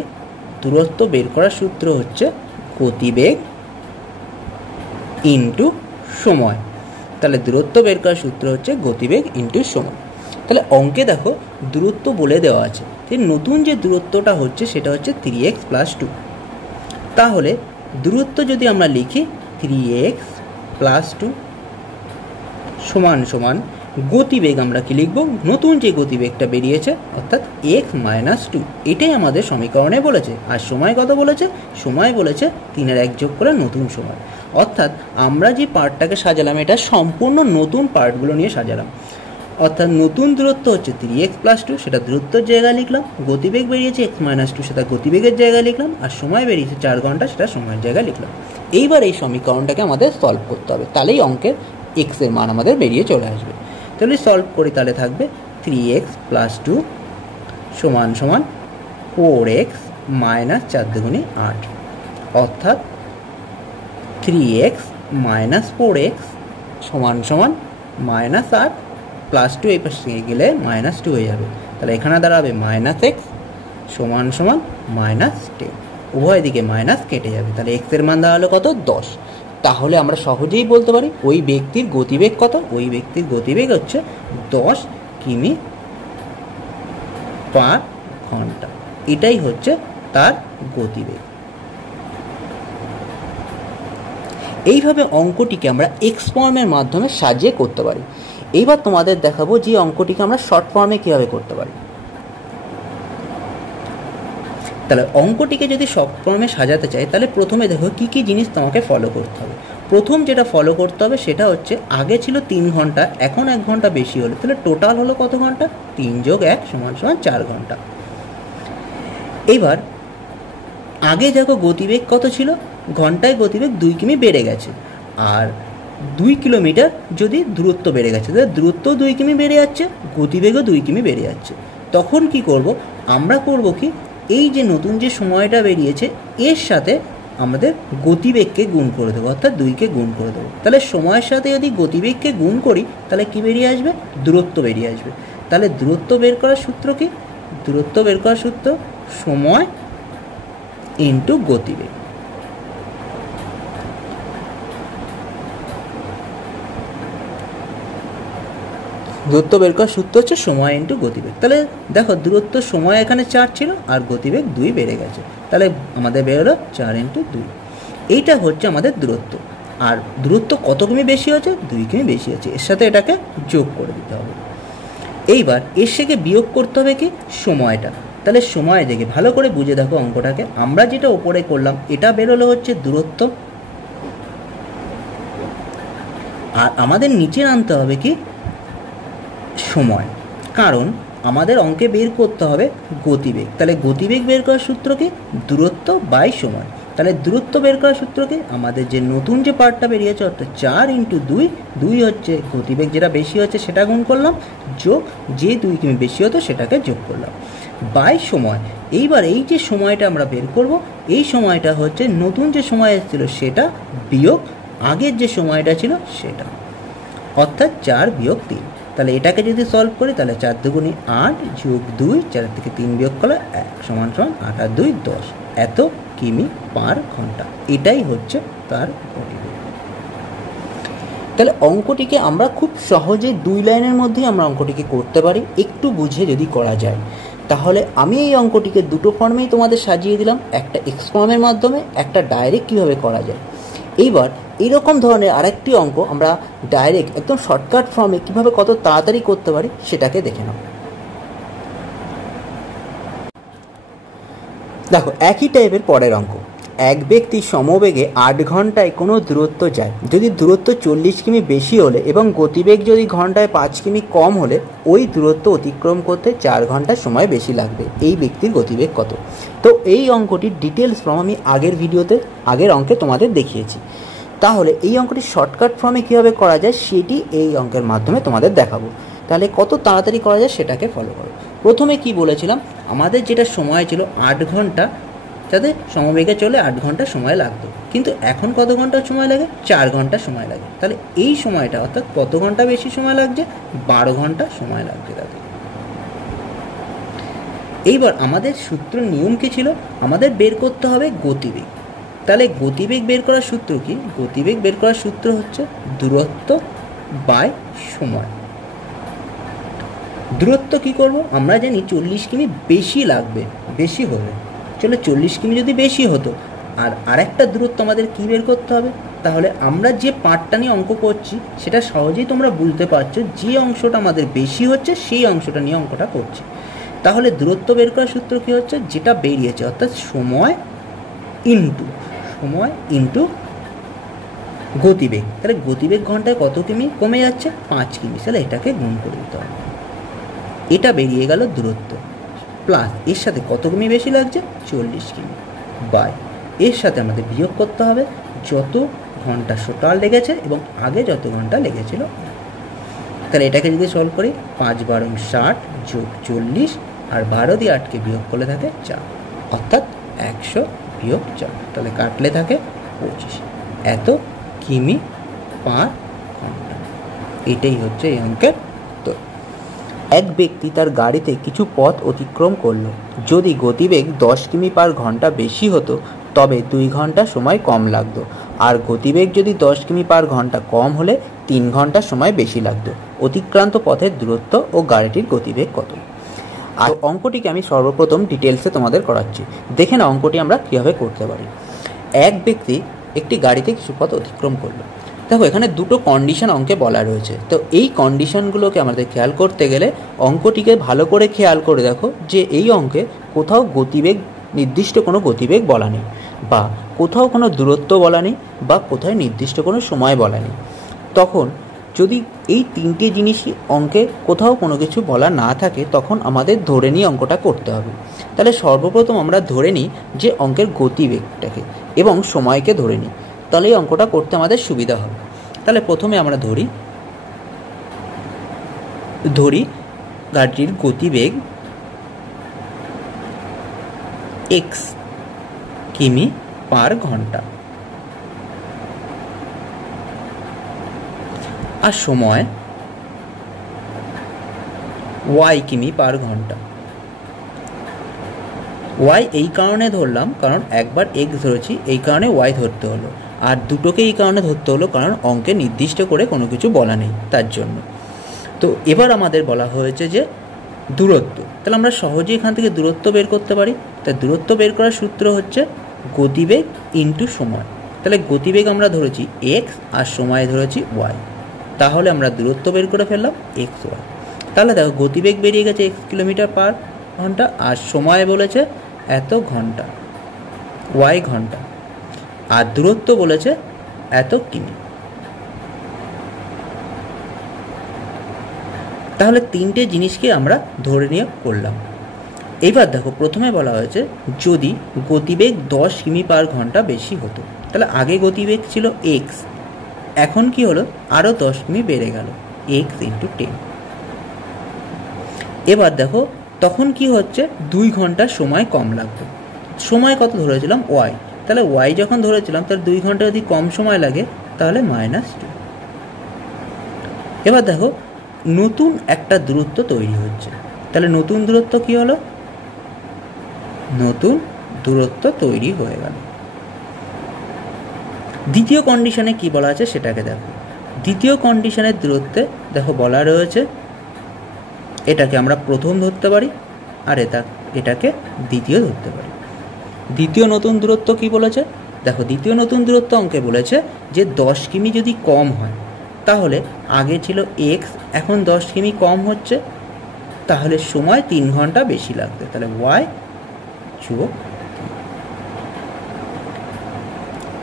দূরত্ব বের করার সূত্র হচ্ছে গতিবেগ ইন্টু সময়। তাহলে দূরত্ব বের করার সূত্র হচ্ছে গতিবেগ ইন্টু সময়। তাহলে অঙ্কে দেখো দূরত্ব বলে দেওয়া আছে, নতুন যে দূরত্বটা হচ্ছে সেটা হচ্ছে 3x + 2। তাহলে দূরত্ব যদি আমরা লিখি 3x + 2 সমান সমান গতিবেগ আমরা কি লিখব? নতুন যে গতিবেগটা বেরিয়েছে অর্থাৎ x - 2, এটাই আমাদের সমীকরণে বলেছে। আর সময় কত বলেছে? সময় বলেছে 3-এর 1 যোগ করে নতুন সময়। অর্থাৎ আমরা যে পার্টটাকে সাজালাম এটা সম্পূর্ণ নতুন পার্টগুলো নিয়ে সাজালাম। অর্থাৎ নতুন দূরত্ব হচ্ছে 3x + 2, সেটা দূরত্বের জায়গায় লিখলাম। গতিবেগ বেরিয়েছে x - 2, সেটা গতিবেগের জায়গায় লিখলাম। আর সময় বেরিয়েছে 4 ঘন্টা, সেটা সময়ের জায়গায় লিখলাম। এইবার এই সমীকরণটাকে আমাদের সলভ করতে হবে, তাহলেই অঙ্কের x এর মান আমাদের বেরিয়ে চলে আসবে। তাহলে সলভ করি, তাহলে থাকবে 3x + 2 সমান সমান 4x - 4 দুগুণে 8, অর্থাৎ 3x - 4x সমান সমান -8 +2 এই পাশে গেলে -2 হয়ে যাবে। তাহলে এখানে দাঁড়াবে -x সমান সমান -10, উভয় দিকে মাইনাস কেটে যাবে। তাহলে x এর মান দাঁড়ালো কত? 10। তাহলে আমরা সহজেই বলতে পারি ওই ব্যক্তির গতিবেগ কত? ওই ব্যক্তির গতিবেগ হচ্ছে 10 কিমি/ঘন্টা। এটাই হচ্ছে তার গতিবেগ। এইভাবে অঙ্কটিকে আমরা এক্স ফর্মের মাধ্যমে সাজিয়ে করতে পারি। এইবার তোমাদের দেখাবো যে অঙ্কটিকে আমরা শর্ট ফর্মে কীভাবে করতে পারি। তাহলে অঙ্কটিকে যদি শর্ট ফর্মে সাজাতে চাই তাহলে প্রথমে দেখো কী কী জিনিস তোমাকে ফলো করতে হবে। প্রথম যেটা ফলো করতে হবে সেটা হচ্ছে আগে ছিল 3 ঘন্টা, এখন 1 ঘন্টা বেশি হলো, তাহলে টোটাল হলো কত ঘন্টা? 3 + 1 = 4 ঘন্টা। এবার আগে দেখো গতিবেগ কত ছিল? ঘন্টায় গতিবেগ 2 কিমি বেড়ে গেছে। আর 2 কিলোমিটার যদি দূরত্ব বেড়ে গেছে, তাহলে দূরত্ব 2 কিমি বেড়ে যাচ্ছে, গতিবেগও 2 কিমি বেড়ে যাচ্ছে। তখন কি করব? আমরা করব কি, এই যে নতুন যে সময়টা বেরিয়েছে এর সাথে আমাদের গতিবেগকে গুণ করে দেবো, অর্থাৎ 2কে গুণ করে দেবো। তাহলে সময়ের সাথে যদি গতিবেগকে গুণ করি তাহলে কি বেরিয়ে আসবে? দূরত্ব বেরিয়ে আসবে। তাহলে দূরত্ব বের করার সূত্র কি? দূরত্ব বের করার সূত্র সময় ইন্টু গতিবেগ। দূরত্ব বের করার সূত্র হচ্ছে সময় ইন্টু গতিবেগ। তাহলে দেখো দূরত্ব সময় এখানে 4 ছিল আর গতিবেগ 2 বেড়ে গেছে, তাহলে আমাদের বেরোলো 4 × 2। এইটা হচ্ছে আমাদের দূরত্ব। আর দূরত্ব কত কিমি বেশি হচ্ছে? 2 কিমি বেশি হচ্ছে। এর সাথে এটাকে যোগ করে দিতে হবে। এইবার এর থেকে বিয়োগ করতে হবে কি? সময়টা। তাহলে সময় দেখে ভালো করে বুঝে দেখো অঙ্কটাকে। আমরা যেটা ওপরে করলাম এটা বেরোলো হচ্ছে দূরত্ব, আর আমাদের নিচে আনতে হবে কি? সময়। কারণ আমাদের অঙ্কে বের করতে হবে গতিবেগ। তাহলে গতিবেগ বের করার সূত্র কি? দূরত্ব বাই সময়। তাহলে দূরত্ব বের করার সূত্র কি? আমাদের যে নতুন যে পার্টটা বেরিয়েছে অর্থাৎ 4 × 2, 2 হচ্ছে গতিবেগ যেটা বেশি হচ্ছে সেটা গুণ করলাম, যোগ যে 2 কিমি বেশি হতো সেটাকে যোগ করলাম, বাই সময়। এইবার এই যে সময়টা আমরা বের করব, এই সময়টা হচ্ছে নতুন যে সময় এসেছিল সেটা বিয়োগ আগের যে সময়টা ছিল সেটা, অর্থাৎ 4 - 3। তাহলে এটাকে যদি সলভ করি তাহলে 4 দুগুণে 8 যোগ 2, 4 থেকে 3 বিয়োগ করলে 1 সমান 8 আর 2 10, এত কিমি/ঘন্টা। এটাই হচ্ছে তার গতিবেগ। তাহলে অঙ্কটিকে আমরা খুব সহজে 2 লাইনের মধ্যেই আমরা অঙ্কটিকে করতে পারি, একটু বুঝে যদি করা যায়। তাহলে আমি এই অঙ্কটিকে দুটো ফর্মেই তোমাদের সাজিয়ে দিলাম, একটা এক্স ফর্মের মাধ্যমে, একটা ডাইরেক্ট কীভাবে করা যায়। এইবার এইরকম ধরনের আরেকটি অঙ্ক আমরা ডাইরেক্ট একদম শর্টকাট ফর্মে কীভাবে কত তাড়াতাড়ি করতে পারি সেটাকে দেখে নাও। দেখো একই টাইপের পরের অঙ্ক। এক ব্যক্তি সমবেগে 8 ঘন্টায় কোনো দূরত্ব যায়, যদি দূরত্ব 40 কিমি বেশি হলে এবং গতিবেগ যদি ঘন্টায় 5 কিমি কম হলে ওই দূরত্ব অতিক্রম করতে 4 ঘন্টা সময় বেশি লাগবে। এই ব্যক্তির গতিবেগ কত? তো এই অঙ্কটির ডিটেলস ফর্ম আমি আগের অঙ্কে তোমাদের দেখিয়েছি। তাহলে এই অঙ্কটি শর্টকাট ফর্মে কীভাবে করা যায় সেটি এই অঙ্কের মাধ্যমে তোমাদের দেখাবো। তাহলে কত তাড়াতাড়ি করা যায় সেটাকে ফলো করো। প্রথমে কি বলেছিলাম, আমাদের যেটা সময় ছিল 8 ঘন্টা যাতে সমবেগে চলে 8 ঘন্টা সময় লাগতো, কিন্তু এখন কত ঘন্টা সময় লাগে? 4 ঘন্টা সময় লাগে। তাহলে এই সময়টা অর্থাৎ কত ঘন্টা বেশি সময় লাগছে? 12 ঘন্টা সময় লাগছে তাদের। এইবার আমাদের সূত্র নিয়ম কী ছিল? আমাদের বের করতে হবে গতিবেগ। তাহলে গতিবেগ বের করার সূত্র কি? গতিবেগ বের করার সূত্র হচ্ছে দূরত্ব বাই সময়। দূরত্ব কি করব? আমরা জানি 40 কিমি বেশি লাগবে, বেশি হবে। চলো 40 কিমি যদি বেশি হতো, আর আরেকটা দূরত্ব আমাদের কি বের করতে হবে? তাহলে আমরা যে পার্টটা নিয়ে অঙ্ক করছি সেটা সহজেই তোমরা বুঝতে পারছো, যে অংশটা আমাদের বেশি হচ্ছে সেই অংশটা নিয়ে অঙ্কটা করছি। তাহলে দূরত্ব বের করার সূত্র কী হচ্ছে? যেটা বেরিয়েছে, অর্থাৎ সময় ইন্টু গতিবেগ। তাহলে গতিবেগ ঘন্টায় কত কিমি কমে যাচ্ছে? 5 কিমি। তাহলে এটাকে গুণ করে দিতে হবে। এটা বেরিয়ে গেল দূরত্ব, প্লাস এর সাথে কত কিমি বেশি লাগছে? 40 কিমি, বাই এর সাথে আমাদের বিয়োগ করতে হবে যত ঘন্টা টোটাল লেগেছে এবং আগে যত ঘন্টা লেগেছিল। তাহলে এটাকে যদি সলভ করি, 5 12 60 যোগ 40 আর 12 দিয়ে 8কে বিয়োগ করলে থাকে 4, অর্থাৎ 100 বিয়োগ 4। তাহলে কাটলে থাকে 25। এত কিমি পার ঘন্টা। এটাই হচ্ছে এই অঙ্কের উত্তর। এক ব্যক্তি তার গাড়িতে কিছু পথ অতিক্রম করল। যদি গতিবেগ 10 কিমি পার ঘন্টা বেশি হতো তবে 2 ঘন্টা সময় কম লাগতো, আর গতিবেগ যদি 10 কিমি পার ঘন্টা কম হলে 3 ঘন্টা সময় বেশি লাগতো। অতিক্রান্ত পথের দূরত্ব ও গাড়িটির গতিবেগ কত? আর অঙ্কটিকে আমি সর্বপ্রথম ডিটেলসে তোমাদের করাচ্ছি। দেখে না অঙ্কটি আমরা কীভাবে করতে পারি। এক ব্যক্তি একটি গাড়িতে কিছু পথ অতিক্রম করলো। দেখো এখানে দুটো কন্ডিশন অঙ্কে বলা রয়েছে। তো এই কন্ডিশনগুলোকে আমাদের খেয়াল করতে গেলে অঙ্কটিকে ভালো করে খেয়াল করে দেখো যে এই অঙ্কে কোথাও গতিবেগ, নির্দিষ্ট কোনো গতিবেগ বলা নেই, বা কোথাও কোনো দূরত্ব বলা নেই, বা কোথায় নির্দিষ্ট কোনো সময় বলা নেই। তখন যদি এই তিনটে জিনিসই অঙ্কে কোথাও কোনো কিছু বলা না থাকে, তখন আমাদের ধরে নিয়ে অঙ্কটা করতে হবে। তাহলে সর্বপ্রথম আমরা ধরে নিই যে অঙ্কের গতিবেগটাকে এবং সময়কে ধরে নিই, তাহলে এই অঙ্কটা করতে আমাদের সুবিধা হবে। তাহলে প্রথমে আমরা ধরি গাড়িটির গতিবেগ x কিমি পার ঘন্টা আর সময় y কিমি পার ঘন্টা। y এই কারণে ধরলাম কারণ একবার x ধরেছি, এই কারণে y ধরতে হলো, আর দুটোকে এই কারণে ধরতে হলো কারণ অঙ্কে নির্দিষ্ট করে কোনো কিছু বলা নেই তার জন্য। তো এবার আমাদের বলা হয়েছে যে দূরত্ব, তাহলে আমরা সহজেই এখান থেকে দূরত্ব বের করতে পারি। তাই দূরত্ব বের করার সূত্র হচ্ছে গতিবেগ ইন্টু সময়। তাহলে গতিবেগ আমরা ধরেছি x আর সময় ধরেছি y, তাহলে আমরা দূরত্ব বের করে ফেললাম xy। তাহলে দেখো গতিবেগ বেরিয়ে গেছে x কিলোমিটার পার ঘন্টা, আর সময় বলেছে এত ঘন্টা, y ঘন্টা, আর দূরত্ব বলেছে এত কিমি। তাহলে তিনটে জিনিসকে আমরা ধরে নিয়ে করলাম। এবার দেখো প্রথমে বলা হয়েছে যদি গতিবেগ 10 কিমি পার ঘন্টা বেশি হতো, তাহলে আগে গতিবেগ ছিল x, এখন কি হলো আরও 10 কিমি বেড়ে গেল, x ইন্টু 10। এবার দেখো তখন কি হচ্ছে 2 ঘন্টা সময় কম লাগতো। সময় কত ধরেছিলাম? y, তাহলে y যখন ধরেছিলাম তাহলে 2 ঘন্টা যদি কম সময় লাগে তাহলে -2। এবার দেখো নতুন একটা দূরত্ব তৈরি হচ্ছে, তাহলে নতুন দূরত্ব কি হলো? নতুন দূরত্ব তৈরি হয়ে গেল। দ্বিতীয় কন্ডিশনে কি বলা আছে সেটাকে দেখো। দ্বিতীয় কন্ডিশনের দূরত্বে দেখো বলা রয়েছে এটাকে আমরা প্রথম ধরতে পারি আর এটাকে দ্বিতীয় ধরতে পারি। দ্বিতীয় নতুন দূরত্ব কি বলেছে? দেখো দ্বিতীয় নতুন দূরত্ব অঙ্কে বলেছে যে 10 কিমি যদি কম হয়, তাহলে আগে ছিল x, এখন 10 কিমি কম হচ্ছে, তাহলে সময় 3 ঘন্টা বেশি লাগবে, তাহলে y যোগ।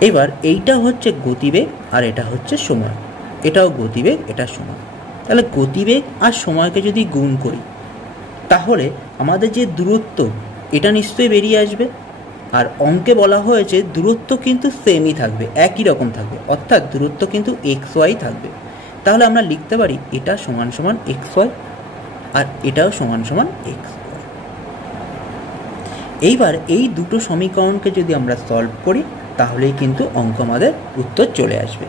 এবার এইটা হচ্ছে গতিবেগ আর এটা হচ্ছে সময়, এটাও গতিবেগ এটা সময়। তাহলে গতিবেগ আর সময়কে যদি গুণ করি তাহলে আমাদের যে দূরত্ব এটা নিশ্চয়ই বেরিয়ে আসবে। আর অঙ্কে বলা হয়েছে দূরত্ব কিন্তু সেমই থাকবে, একই রকম থাকবে, অর্থাৎ দূরত্ব কিন্তু xy থাকবে। তাহলে আমরা লিখতে পারি এটা সমান সমান xy আর এটাও সমান সমান xy। এইবার এই দুটো সমীকরণকে যদি আমরা সলভ করি তাহলেই কিন্তু অঙ্ক আমাদের উত্তর চলে আসবে।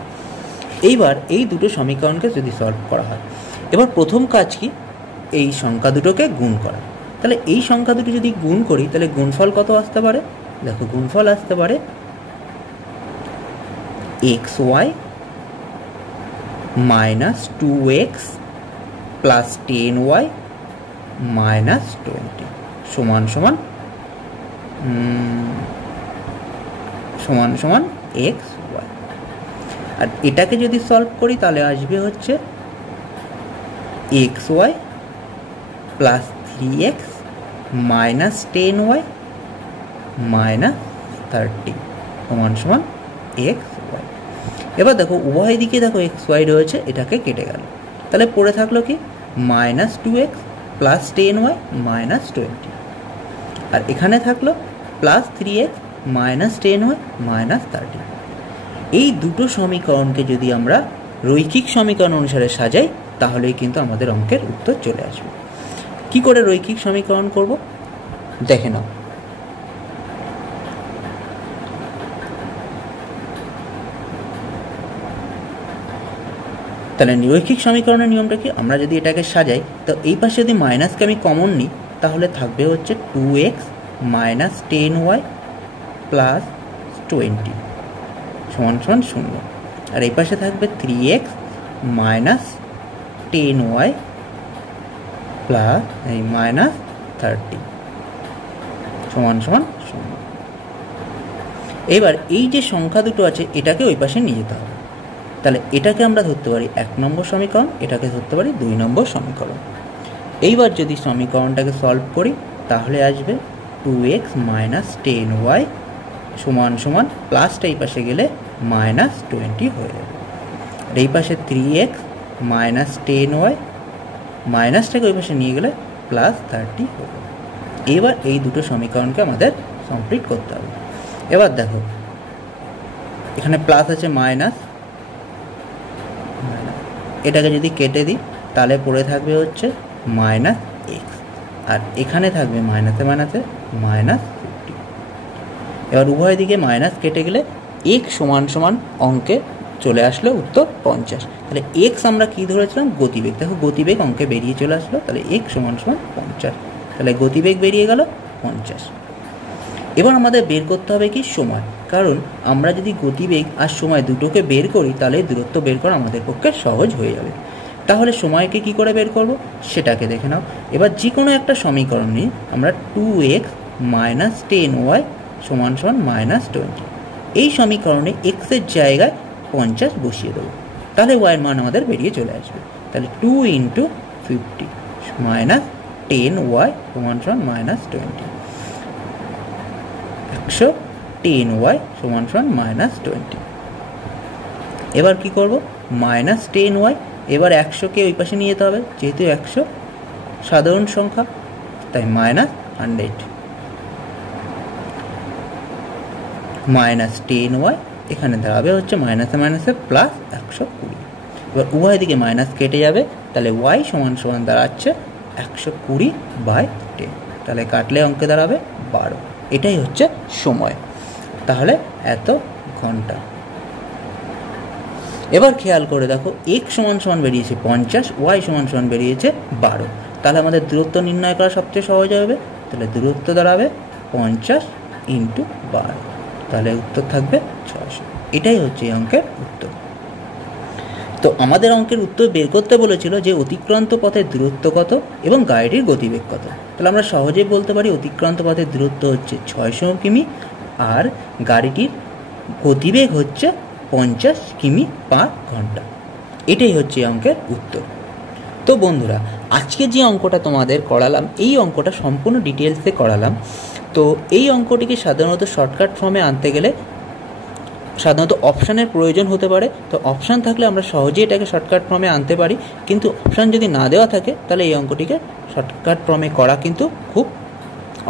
এইবার এই দুটো সমীকরণকে যদি সলভ করা হয়, এবার প্রথম কাজ কি, এই সংখ্যা দুটোকে গুণ করা। তাহলে এই সংখ্যা দুটো যদি গুণ করি তাহলে গুণফল কত আসতে পারে? দেখো গুণফল আসতে পারে xy minus 2x plus 10y minus 20 সমান সমান xy। আর এটাকে যদি সলভ করি তাহলে আসবে হচ্ছে xy plus 3x minus 10y minus 30 সমান সমান xy। এবার দেখো উভয় দিকে দেখো xy রয়েছে, এটাকে কেটে গেল, তাহলে পড়ে থাকলো কি minus 2x plus 10y minus 20, আর এখানে থাকলো plus 3x minus 10y minus 30। এই দুটো সমীকরণকে যদি আমরা রৈখিক সমীকরণ অনুসারে সাজাই তাহলেই কিন্তু আমাদের অঙ্কের উত্তর চলে আসবে। কি করে রৈখিক সমীকরণ করব দেখে নাও। তাহলে রৈখিক সমীকরণের নিয়মটা কি, আমরা যদি এটাকে সাজাই তো এই পাশে যদি মাইনাসকে আমি কমন নিই তাহলে থাকবে হচ্ছে 2x মাইনাস 10y প্লাস 20 সমান সমান 0, আর এই পাশে থাকবে 3x মাইনাস 10y প্লাস এই মাইনাস 30 সমান সমান 0। এবার এই যে সংখ্যা দুটো আছে এটাকে ওই পাশে নিয়ে যেতে হবে। তাহলে এটাকে আমরা ধরতে পারি 1 নম্বর সমীকরণ, এটাকে ধরতে পারি 2 নম্বর সমীকরণ। এইবার যদি সমীকরণটাকে সলভ করি তাহলে আসবে 2x মাইনাস 10y সমান সমান প্লাসটা এই পাশে গেলে মাইনাস 20 হয়ে যাবে, আর এই পাশে 3x মাইনাস 10y মাইনাসটাকে ওই পাশে নিয়ে গেলে প্লাস 30 হয়ে যাবে। এবার এই দুটো সমীকরণকে আমাদের কমপ্লিট করতে হবে। এবার দেখো এখানে প্লাস আছে মাইনাস, এটাকে যদি কেটে দিই তাহলে পড়ে থাকবে হচ্ছে মাইনাস এক্স, আর এখানে থাকবে মাইনাসে মাইনাসে মাইনাস 50। এবার উভয় দিকে মাইনাস কেটে গেলে এক্স সমান সমান অঙ্কে চলে আসলো উত্তর 50। তাহলে এক্স আমরা কি ধরেছিলাম? গতিবেগ। দেখো গতিবেগ অঙ্কে বেরিয়ে চলে আসলো, তাহলে এক্স সমান সমান 50, তাহলে গতিবেগ বেরিয়ে গেল 50। এবার আমাদের বের করতে হবে কি সময়, কারণ আমরা যদি গতিবেগ আর সময় দুটোকে বের করি তাহলে দূরত্ব বের করা আমাদের পক্ষে সহজ হয়ে যাবে। তাহলে সময়কে কি করে বের করব সেটাকে দেখে নাও। এবার যে কোনো একটা সমীকরণ নিই আমরা 2x মাইনাস 10y সমান সমান মাইনাস 20, এই সমীকরণে এক্সের জায়গায় 50 বসিয়ে দেবো, তাহলে ওয়াইয়ের মান আমাদের বেরিয়ে চলে আসবে। তাহলে 2 × 50 মাইনাস 10y সমান সমান মাইনাস 20, 110y সমান সমান মাইনাস 20। এবার কি করব? মাইনাস 10y, এবার 100কে ওই পাশে নিয়ে যেতে হবে, যেহেতু 100 সাধারণ সংখ্যা তাই মাইনাস 100 মাইনাস 10y, এখানে দাঁড়াবে হচ্ছে মাইনাসে মাইনাসে প্লাস 120। এবার উভয় দিকে মাইনাস কেটে যাবে, তাহলে y সমান সমান দাঁড়াচ্ছে 120/10, তাহলে কাটলে অঙ্কে দাঁড়াবে 12। এটাই হচ্ছে সময়, তাহলে এত ঘন্টা। এবার খেয়াল করে দেখো x সমান সমান বেরিয়েছে 50, y সমান সমান বেরিয়েছে 12, তাহলে আমাদের দূরত্ব নির্ণয় করা সবচেয়ে সহজ হবে। তাহলে দূরত্ব দাঁড়াবে 50 × 12, তাহলে উত্তর থাকবে 600। এটাই হচ্ছে এই অঙ্কের উত্তর। তো আমাদের অঙ্কের উত্তর বের করতে বলেছিল যে অতিক্রান্ত পথের দূরত্ব কত এবং গাড়িটির গতিবেগ কত। তাহলে আমরা সহজেই বলতে পারি অতিক্রান্ত পথের দূরত্ব হচ্ছে 600 কিমি আর গাড়িটির গতিবেগ হচ্ছে 50 কিমি/ঘন্টা। এটাই হচ্ছে এই অঙ্কের উত্তর। তো বন্ধুরা, আজকে যে অঙ্কটা তোমাদের করালাম এই অঙ্কটা সম্পূর্ণ ডিটেলসে করালাম। তো এই অঙ্কটিকে সাধারণত শর্টকাট ফর্মে আনতে গেলে সাধারণত অপশানের প্রয়োজন হতে পারে। তো অপশান থাকলে আমরা সহজেই এটাকে শর্টকাট ফর্মে আনতে পারি, কিন্তু অপশান যদি না দেওয়া থাকে তাহলে এই অঙ্কটিকে শর্টকাট ফর্মে করা কিন্তু খুব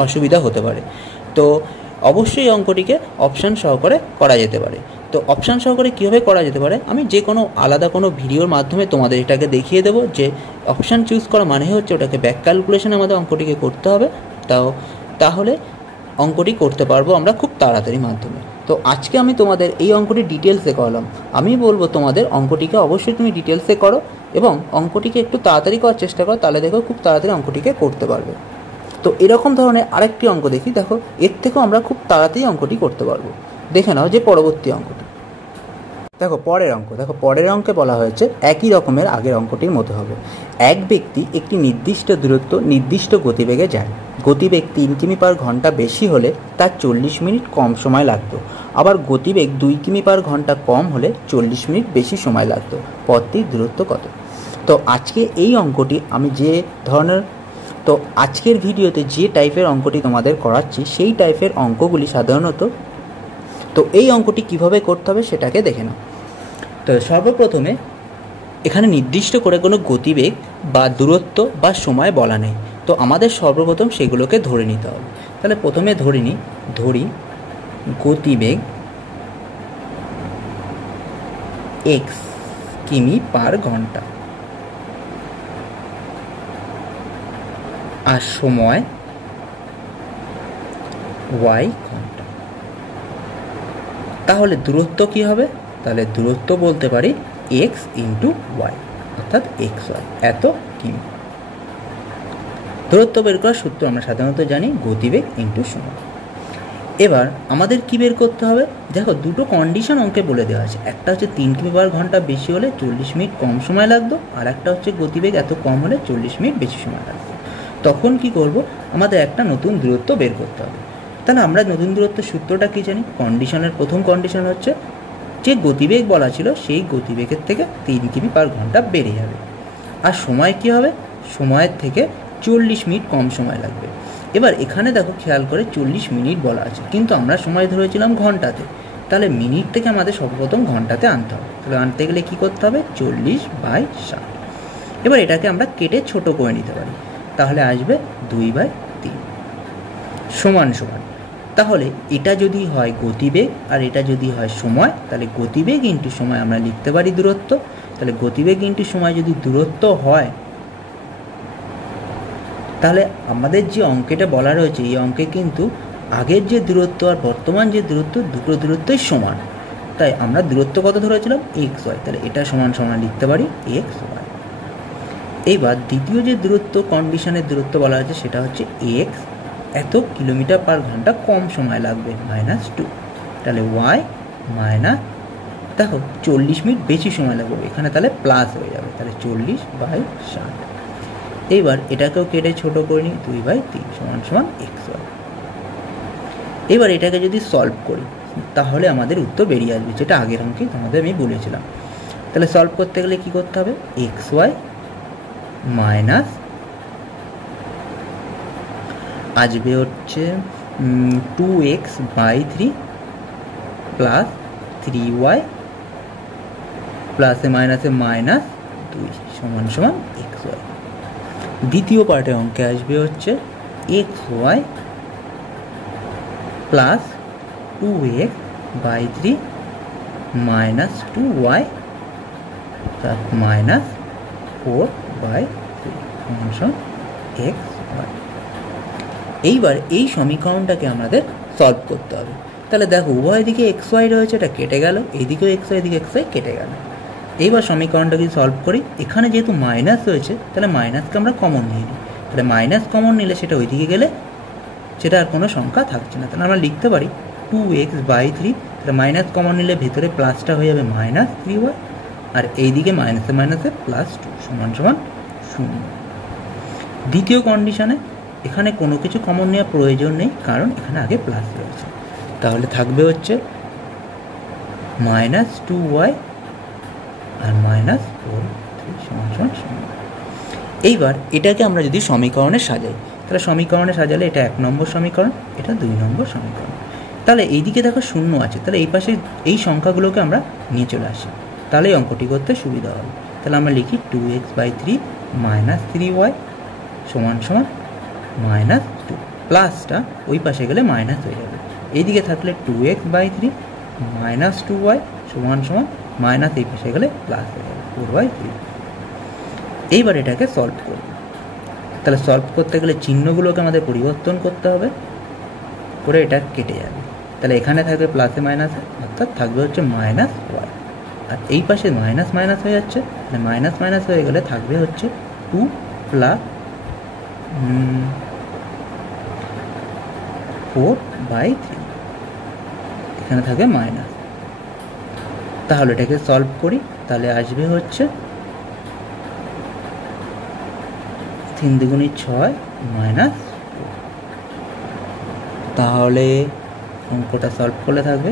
অসুবিধা হতে পারে। তো অবশ্যই এই অঙ্কটিকে অপশান সহকারে করা যেতে পারে। তো অপশান সহকারে কীভাবে করা যেতে পারে আমি যে কোনো আলাদা কোনো ভিডিওর মাধ্যমে তোমাদের এটাকে দেখিয়ে দেবো, যে অপশান চুজ করা মানে হচ্ছে ওটাকে ব্যাক ক্যালকুলেশন আমাদের অঙ্কটিকে করতে হবে। তাহলে অঙ্কটি করতে পারবো আমরা খুব তাড়াতাড়ি মাধ্যমে। তো আজকে আমি তোমাদের এই অঙ্কটি ডিটেলসে করলাম। আমি বলবো তোমাদের অঙ্কটিকে অবশ্যই তুমি ডিটেলসে করো এবং অঙ্কটিকে একটু তাড়াতাড়ি করার চেষ্টা করো, তাহলে দেখো খুব তাড়াতাড়ি অঙ্কটিকে করতে পারবে। তো এরকম ধরনের আরেকটি অঙ্ক দেখি, দেখো এর থেকেও আমরা খুব তাড়াতাড়ি অঙ্কটি করতে পারবো। দেখে নাও যে পরবর্তী অঙ্কটি। দেখো পরের অঙ্কে বলা হয়েছে একই রকমের আগের অঙ্কটির মতো হবে। এক ব্যক্তি একটি নির্দিষ্ট দূরত্ব নির্দিষ্ট গতিবেগে যায়। গতিবেগ 3 কিমি পার ঘন্টা বেশি হলে তার 40 মিনিট কম সময় লাগতো, আবার গতিবেগ 2 কিমি পার ঘন্টা কম হলে 40 মিনিট বেশি সময় লাগতো। পথটির দূরত্ব কত? তো আজকে এই অঙ্কটি আমি যে ধরনের আজকের ভিডিওতে যে টাইপের অঙ্কটি তোমাদের করাচ্ছি সেই টাইপের অঙ্কগুলি সাধারণত, তো এই অঙ্কটি কিভাবে করতে হবে সেটাকে দেখে নাও। তো সর্বপ্রথমে এখানে নির্দিষ্ট করে কোনো গতিবেগ বা দূরত্ব বা সময় বলা নেই, তো আমাদের সর্বপ্রথম সেগুলোকে ধরে নিতে হবে। তাহলে প্রথমে ধরি গতিবেগ x কিমি পার ঘন্টা আর সময় y ঘন্টা। তাহলে দূরত্ব কি হবে? তাহলে দূরত্ব বলতে পারি x ইন্টু y, অর্থাৎ xy, এত কিমি। দূরত্ব বের করার সূত্র আমরা সাধারণত জানি গতিবেগ ইন্টু সময়। এবার আমাদের কি বের করতে হবে? দেখো দুটো কন্ডিশন অঙ্কে বলে দেওয়া আছে, একটা হচ্ছে 3 কিমি পার ঘন্টা বেশি হলে 40 মিনিট কম সময় লাগতো, আর একটা হচ্ছে গতিবেগ এত কম হলে 40 মিনিট বেশি সময় লাগতো। তখন কি করব? আমাদের একটা নতুন দূরত্ব বের করতে হবে। তাহলে আমরা নতুন দূরত্বের সূত্রটা কি জানি? কন্ডিশনের প্রথম কন্ডিশন হচ্ছে যে গতিবেগ বলা ছিল সেই গতিবেগের থেকে 3 কিমি পার ঘন্টা বেড়ে যাবে, আর সময় কি হবে? সময়ের থেকে 40 মিনিট কম সময় লাগবে। এবার এখানে দেখো খেয়াল করে 40 মিনিট বলা আছে, কিন্তু আমরা সময় ধরেছিলাম ঘন্টাতে, তাহলে মিনিট থেকে আমাদের সর্বপ্রথম ঘন্টাতে আনতে হবে। তাহলে আনতে গেলে কী করতে হবে? 40/60। এবার এটাকে আমরা কেটে ছোট করে নিতে পারি, তাহলে আসবে 2/3 সমান সমান। তাহলে এটা যদি হয় গতিবেগ আর এটা যদি হয় সময়, তাহলে গতিবেগ ইন্টু সময় আমরা লিখতে পারি দূরত্ব। তাহলে গতিবেগ ইন্টু সময় যদি দূরত্ব হয়, তাহলে আমাদের যে অঙ্কটা বলা রয়েছে এই অঙ্কে কিন্তু আগের যে দূরত্ব আর বর্তমান যে দূরত্ব, দুটো দূরত্বই সমান। তাই আমরা দূরত্ব কত ধরেছিলাম? xy, তাহলে এটা সমান সমান লিখতে পারি xy। এইবার দ্বিতীয় যে দূরত্ব কন্ডিশনের দূরত্ব বলা হয়েছে সেটা হচ্ছে x এত কিলোমিটার পার ঘন্টা কম সময় লাগবে -2, তাহলে y মাইনাস, দেখো 40 মিনিট বেশি সময় লাগবে, এখানে তাহলে প্লাস হয়ে যাবে, তাহলে 40/60। এইবার এটাকেও কেটে ছোট করে নিই, 2/3 সমান সমান xy। এবার এটাকে যদি সলভ করি তাহলে আমাদের উত্তর বেরিয়ে আসবে, যেটা আগের অঙ্কে তোমাদের আমি বলেছিলাম। তাহলে সলভ করতে গেলে কি করতে হবে? xy মাইনাস আসবে হচ্ছে 2x/3 প্লাস 3y প্লাসে মাইনাসে -2 সমান সমান xy। দ্বিতীয় পার্টের অঙ্কে আসবে হচ্ছে xy plus 2x/3 minus 2y plus -4/3 সমান সমান xy। এইবার এই সমীকরণটাকে আমাদের সলভ করতে হবে। তাহলে দেখো উভয় দিকে xy রয়েছে, এটা কেটে গেল, এইদিকেও xy, এদিকে xy কেটে গেল। এইবার সমীকরণটা যদি সলভ করি, এখানে যেহেতু মাইনাস রয়েছে তাহলে মাইনাসকে আমরা কমন নিয়ে নিই। তাহলে মাইনাস কমন নিলে সেটা ওইদিকে গেলে সেটা আর কোনো সংখ্যা থাকছে না, তাহলে আমরা লিখতে পারি 2x/3। তাহলে মাইনাস কমন নিলে ভেতরে প্লাসটা হয়ে যাবে -3y, আর এইদিকে মাইনাসে মাইনাসে +2 সমান সমান 0। দ্বিতীয় কন্ডিশনে এখানে কোনো কিছু কমন নেওয়ার প্রয়োজন নেই, কারণ এখানে আগে প্লাস রয়েছে। তাহলে থাকবে হচ্ছে -2y আর -4/3 সমান সমান 0। এইবার এটাকে আমরা যদি সমীকরণে সাজাই, তাহলে সমীকরণে সাজালে এটা 1 নম্বর সমীকরণ, এটা 2 নম্বর সমীকরণ। তাহলে এইদিকে দেখো 0 আছে, তাহলে এই পাশে এই সংখ্যাগুলোকে আমরা নিয়ে চলে আসি, তাহলে এই অঙ্কটি করতে সুবিধা হবে। তাহলে আমরা লিখি 2x/3 -3y সমান সমান -2, প্লাসটা ওই পাশে গেলে মাইনাস হয়ে যাবে। এইদিকে থাকলে 2x/3 -2y সমান সমান মাইনাস, এই পাশে গেলে প্লাস হয়ে যাবে 4/3। এইবার এটাকে সলভ করব। তাহলে সলভ করতে গেলে চিহ্নগুলোকে আমাদের পরিবর্তন করতে হবে। করে এটা কেটে যাবে। তাহলে এখানে থাকবে প্লাসে মাইনাসে, অর্থাৎ থাকবে হচ্ছে মাইনাস ওয়াই। আর এই পাশে মাইনাস মাইনাস হয়ে যাচ্ছে, মানে মাইনাস মাইনাস হয়ে গেলে থাকবে হচ্ছে 2 প্লাস 4/3, এখানে থাকবে মাইনাস। তাহলে এটাকে সলভ করি, তাহলে আসবে হচ্ছে 3 দুগুণে 6 মাইনাস, তাহলে অঙ্কটা সলভ করলে থাকবে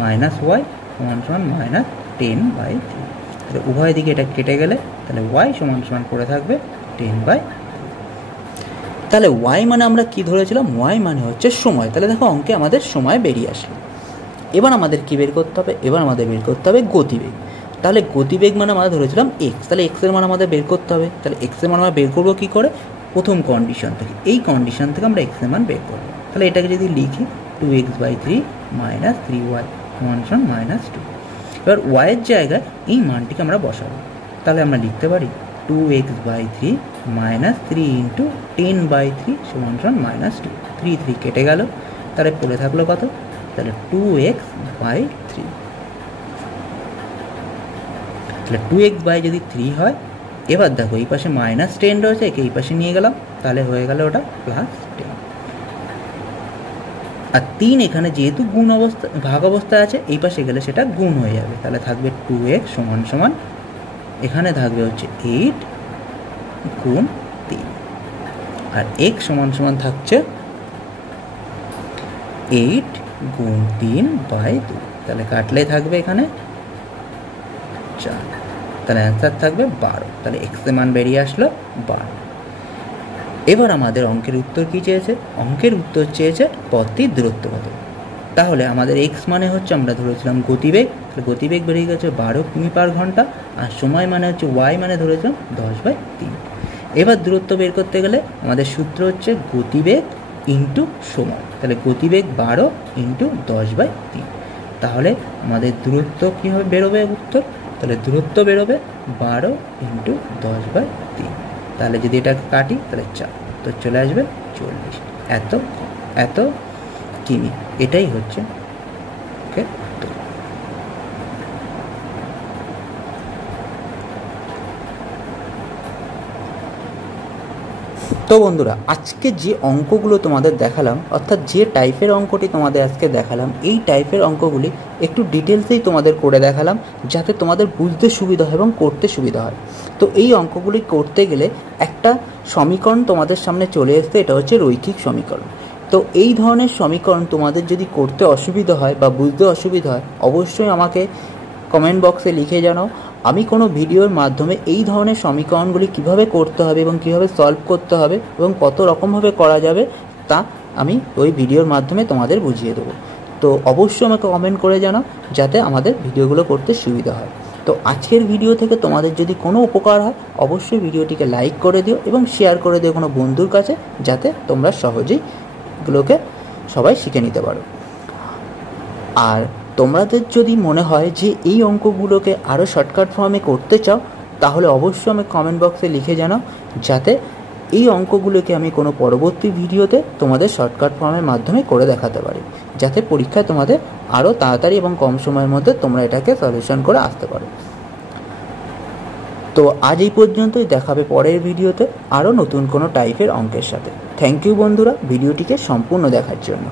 মাইনাস ওয়াই সমান সমান মাইনাস 10/3। তাহলে উভয় দিকে এটা কেটে গেলে তাহলে ওয়াই সমান সমান করে থাকবে 10/3। তাহলে ওয়াই মানে আমরা কি ধরেছিলাম, ওয়াই মানে হচ্ছে সময়। তাহলে দেখো অঙ্কে আমাদের সময় বেরিয়ে আসলো। এবার আমাদের কি বের করতে হবে, এবার আমাদের বের করতে হবে গতিবেগ। তাহলে গতিবেগ মানে আমরা ধরেছিলাম এক্স, তাহলে এক্সের মান আমাদের বের করতে হবে। তাহলে এক্সের মান আমরা বের করবো কী করে, প্রথম কন্ডিশন থেকে, এই কন্ডিশন থেকে আমরা এক্সের মান বের করবো। তাহলে এটাকে যদি লিখি 2x/3 মাইনাস 3y সমান সমান -2। এবার ওয়াইয়ের জায়গায় এই মানটিকে আমরা বসাবো। তাহলে আমরা লিখতে পারি 2x/3 মাইনাস 3 ইন্টু 10/3 সমান সমান -2। 3 কেটে গেল, তাহলে পড়ে থাকলো কত, তাহলে 2x/3। তাহলে 2x/ যদি 3 হয়, এবার দেখো এই পাশে -10 রয়েছে, একে এই পাশে নিয়ে গেলাম, তাহলে হয়ে গেল ওটা +10। আর 3 এখানে যেহেতু গুণ অবস্থা ভাগ অবস্থায় আছে, এই পাশে গেলে সেটা গুণ হয়ে যাবে। তাহলে থাকবে 2x সমান সমান এখানে থাকবে হচ্ছে 8 গুণ 3, আর x সমান সমান থাকছে 8 গুণ 3/2। তাহলে কাটলে থাকবে এখানে 4, তাহলে অ্যান্সার থাকবে 12। তাহলে x এর মান বেরিয়ে আসলো 12। এবার আমাদের অঙ্কের উত্তর কী চেয়েছে, অঙ্কের উত্তর চেয়েছে পথটির দূরত্ব কত। তাহলে আমাদের x মানে হচ্ছে আমরা ধরেছিলাম গতিবেগ, তাহলে গতিবেগ বেরিয়ে গেছে 12 কিমি পার ঘন্টা, আর সময় মানে হচ্ছে y মানে ধরেছিলাম 10/3। এবার দূরত্ব বের করতে গেলে আমাদের সূত্র হচ্ছে গতিবেগ ইন্টু সময়। তাহলে গতিবেগ 12 ইন্টু 10/3। তাহলে আমাদের দূরত্ব কী হবে বেরোবে উত্তর, তাহলে দূরত্ব বেরোবে 12 ইন্টু 10/3। তাহলে যদি এটাকে কাটি তাহলে 4, তো চলে আসবে 40। এত কিমি, এটাই হচ্ছে ওকে। তো বন্ধুরা, আজকে যে অঙ্কগুলো তোমাদের দেখালাম, অর্থাৎ যে টাইপের অঙ্কটি তোমাদের আজকে দেখালাম, এই টাইপের অঙ্কগুলি একটু ডিটেলসেই তোমাদের করে দেখালাম, যাতে তোমাদের বুঝতে সুবিধা হয় এবং করতে সুবিধা হয়। তো এই অঙ্কগুলি করতে গেলে একটা সমীকরণ তোমাদের সামনে চলে আসছে, এটা হচ্ছে রৈখিক সমীকরণ। তো এই ধরনের সমীকরণ তোমাদের যদি করতে অসুবিধা হয় বা বুঝতে অসুবিধা হয়, অবশ্যই আমাকে কমেন্ট বক্সে লিখে জানাও। আমি কোনো ভিডিওর মাধ্যমে এই ধরনের সমীকরণগুলি কিভাবে করতে হবে এবং কিভাবে সলভ করতে হবে এবং কত রকমভাবে করা যাবে, তা আমি ওই ভিডিওর মাধ্যমে তোমাদের বুঝিয়ে দেবো। তো অবশ্যই আমাকে কমেন্ট করে জানাও, যাতে আমাদের ভিডিওগুলো করতে সুবিধা হয়। তো আজকের ভিডিও থেকে তোমাদের যদি কোনো উপকার হয়, অবশ্যই ভিডিওটিকে লাইক করে দিও এবং শেয়ার করে দিও কোনো বন্ধুর কাছে, যাতে তোমরা সহজেই এগুলোকে সবাই শিখে নিতে পারো। আর তোমাদের যদি মনে হয় যে এই অঙ্কগুলোকে আরও শর্টকাট ফর্মে করতে চাও, তাহলে অবশ্যই আমি কমেন্ট বক্সে লিখে জানাও, যাতে এই অঙ্কগুলোকে আমি কোনো পরবর্তী ভিডিওতে তোমাদের শর্টকাট ফর্মের মাধ্যমে করে দেখাতে পারি, যাতে পরীক্ষায় তোমাদের আরও তাড়াতাড়ি এবং কম সময়ের মধ্যে তোমরা এটাকে সলিউশন করে আসতে পারো। তো আজ এই পর্যন্তই, দেখাবে পরের ভিডিওতে আরও নতুন কোনো টাইপের অঙ্কের সাথে। থ্যাংক ইউ বন্ধুরা ভিডিওটিকে সম্পূর্ণ দেখার জন্য।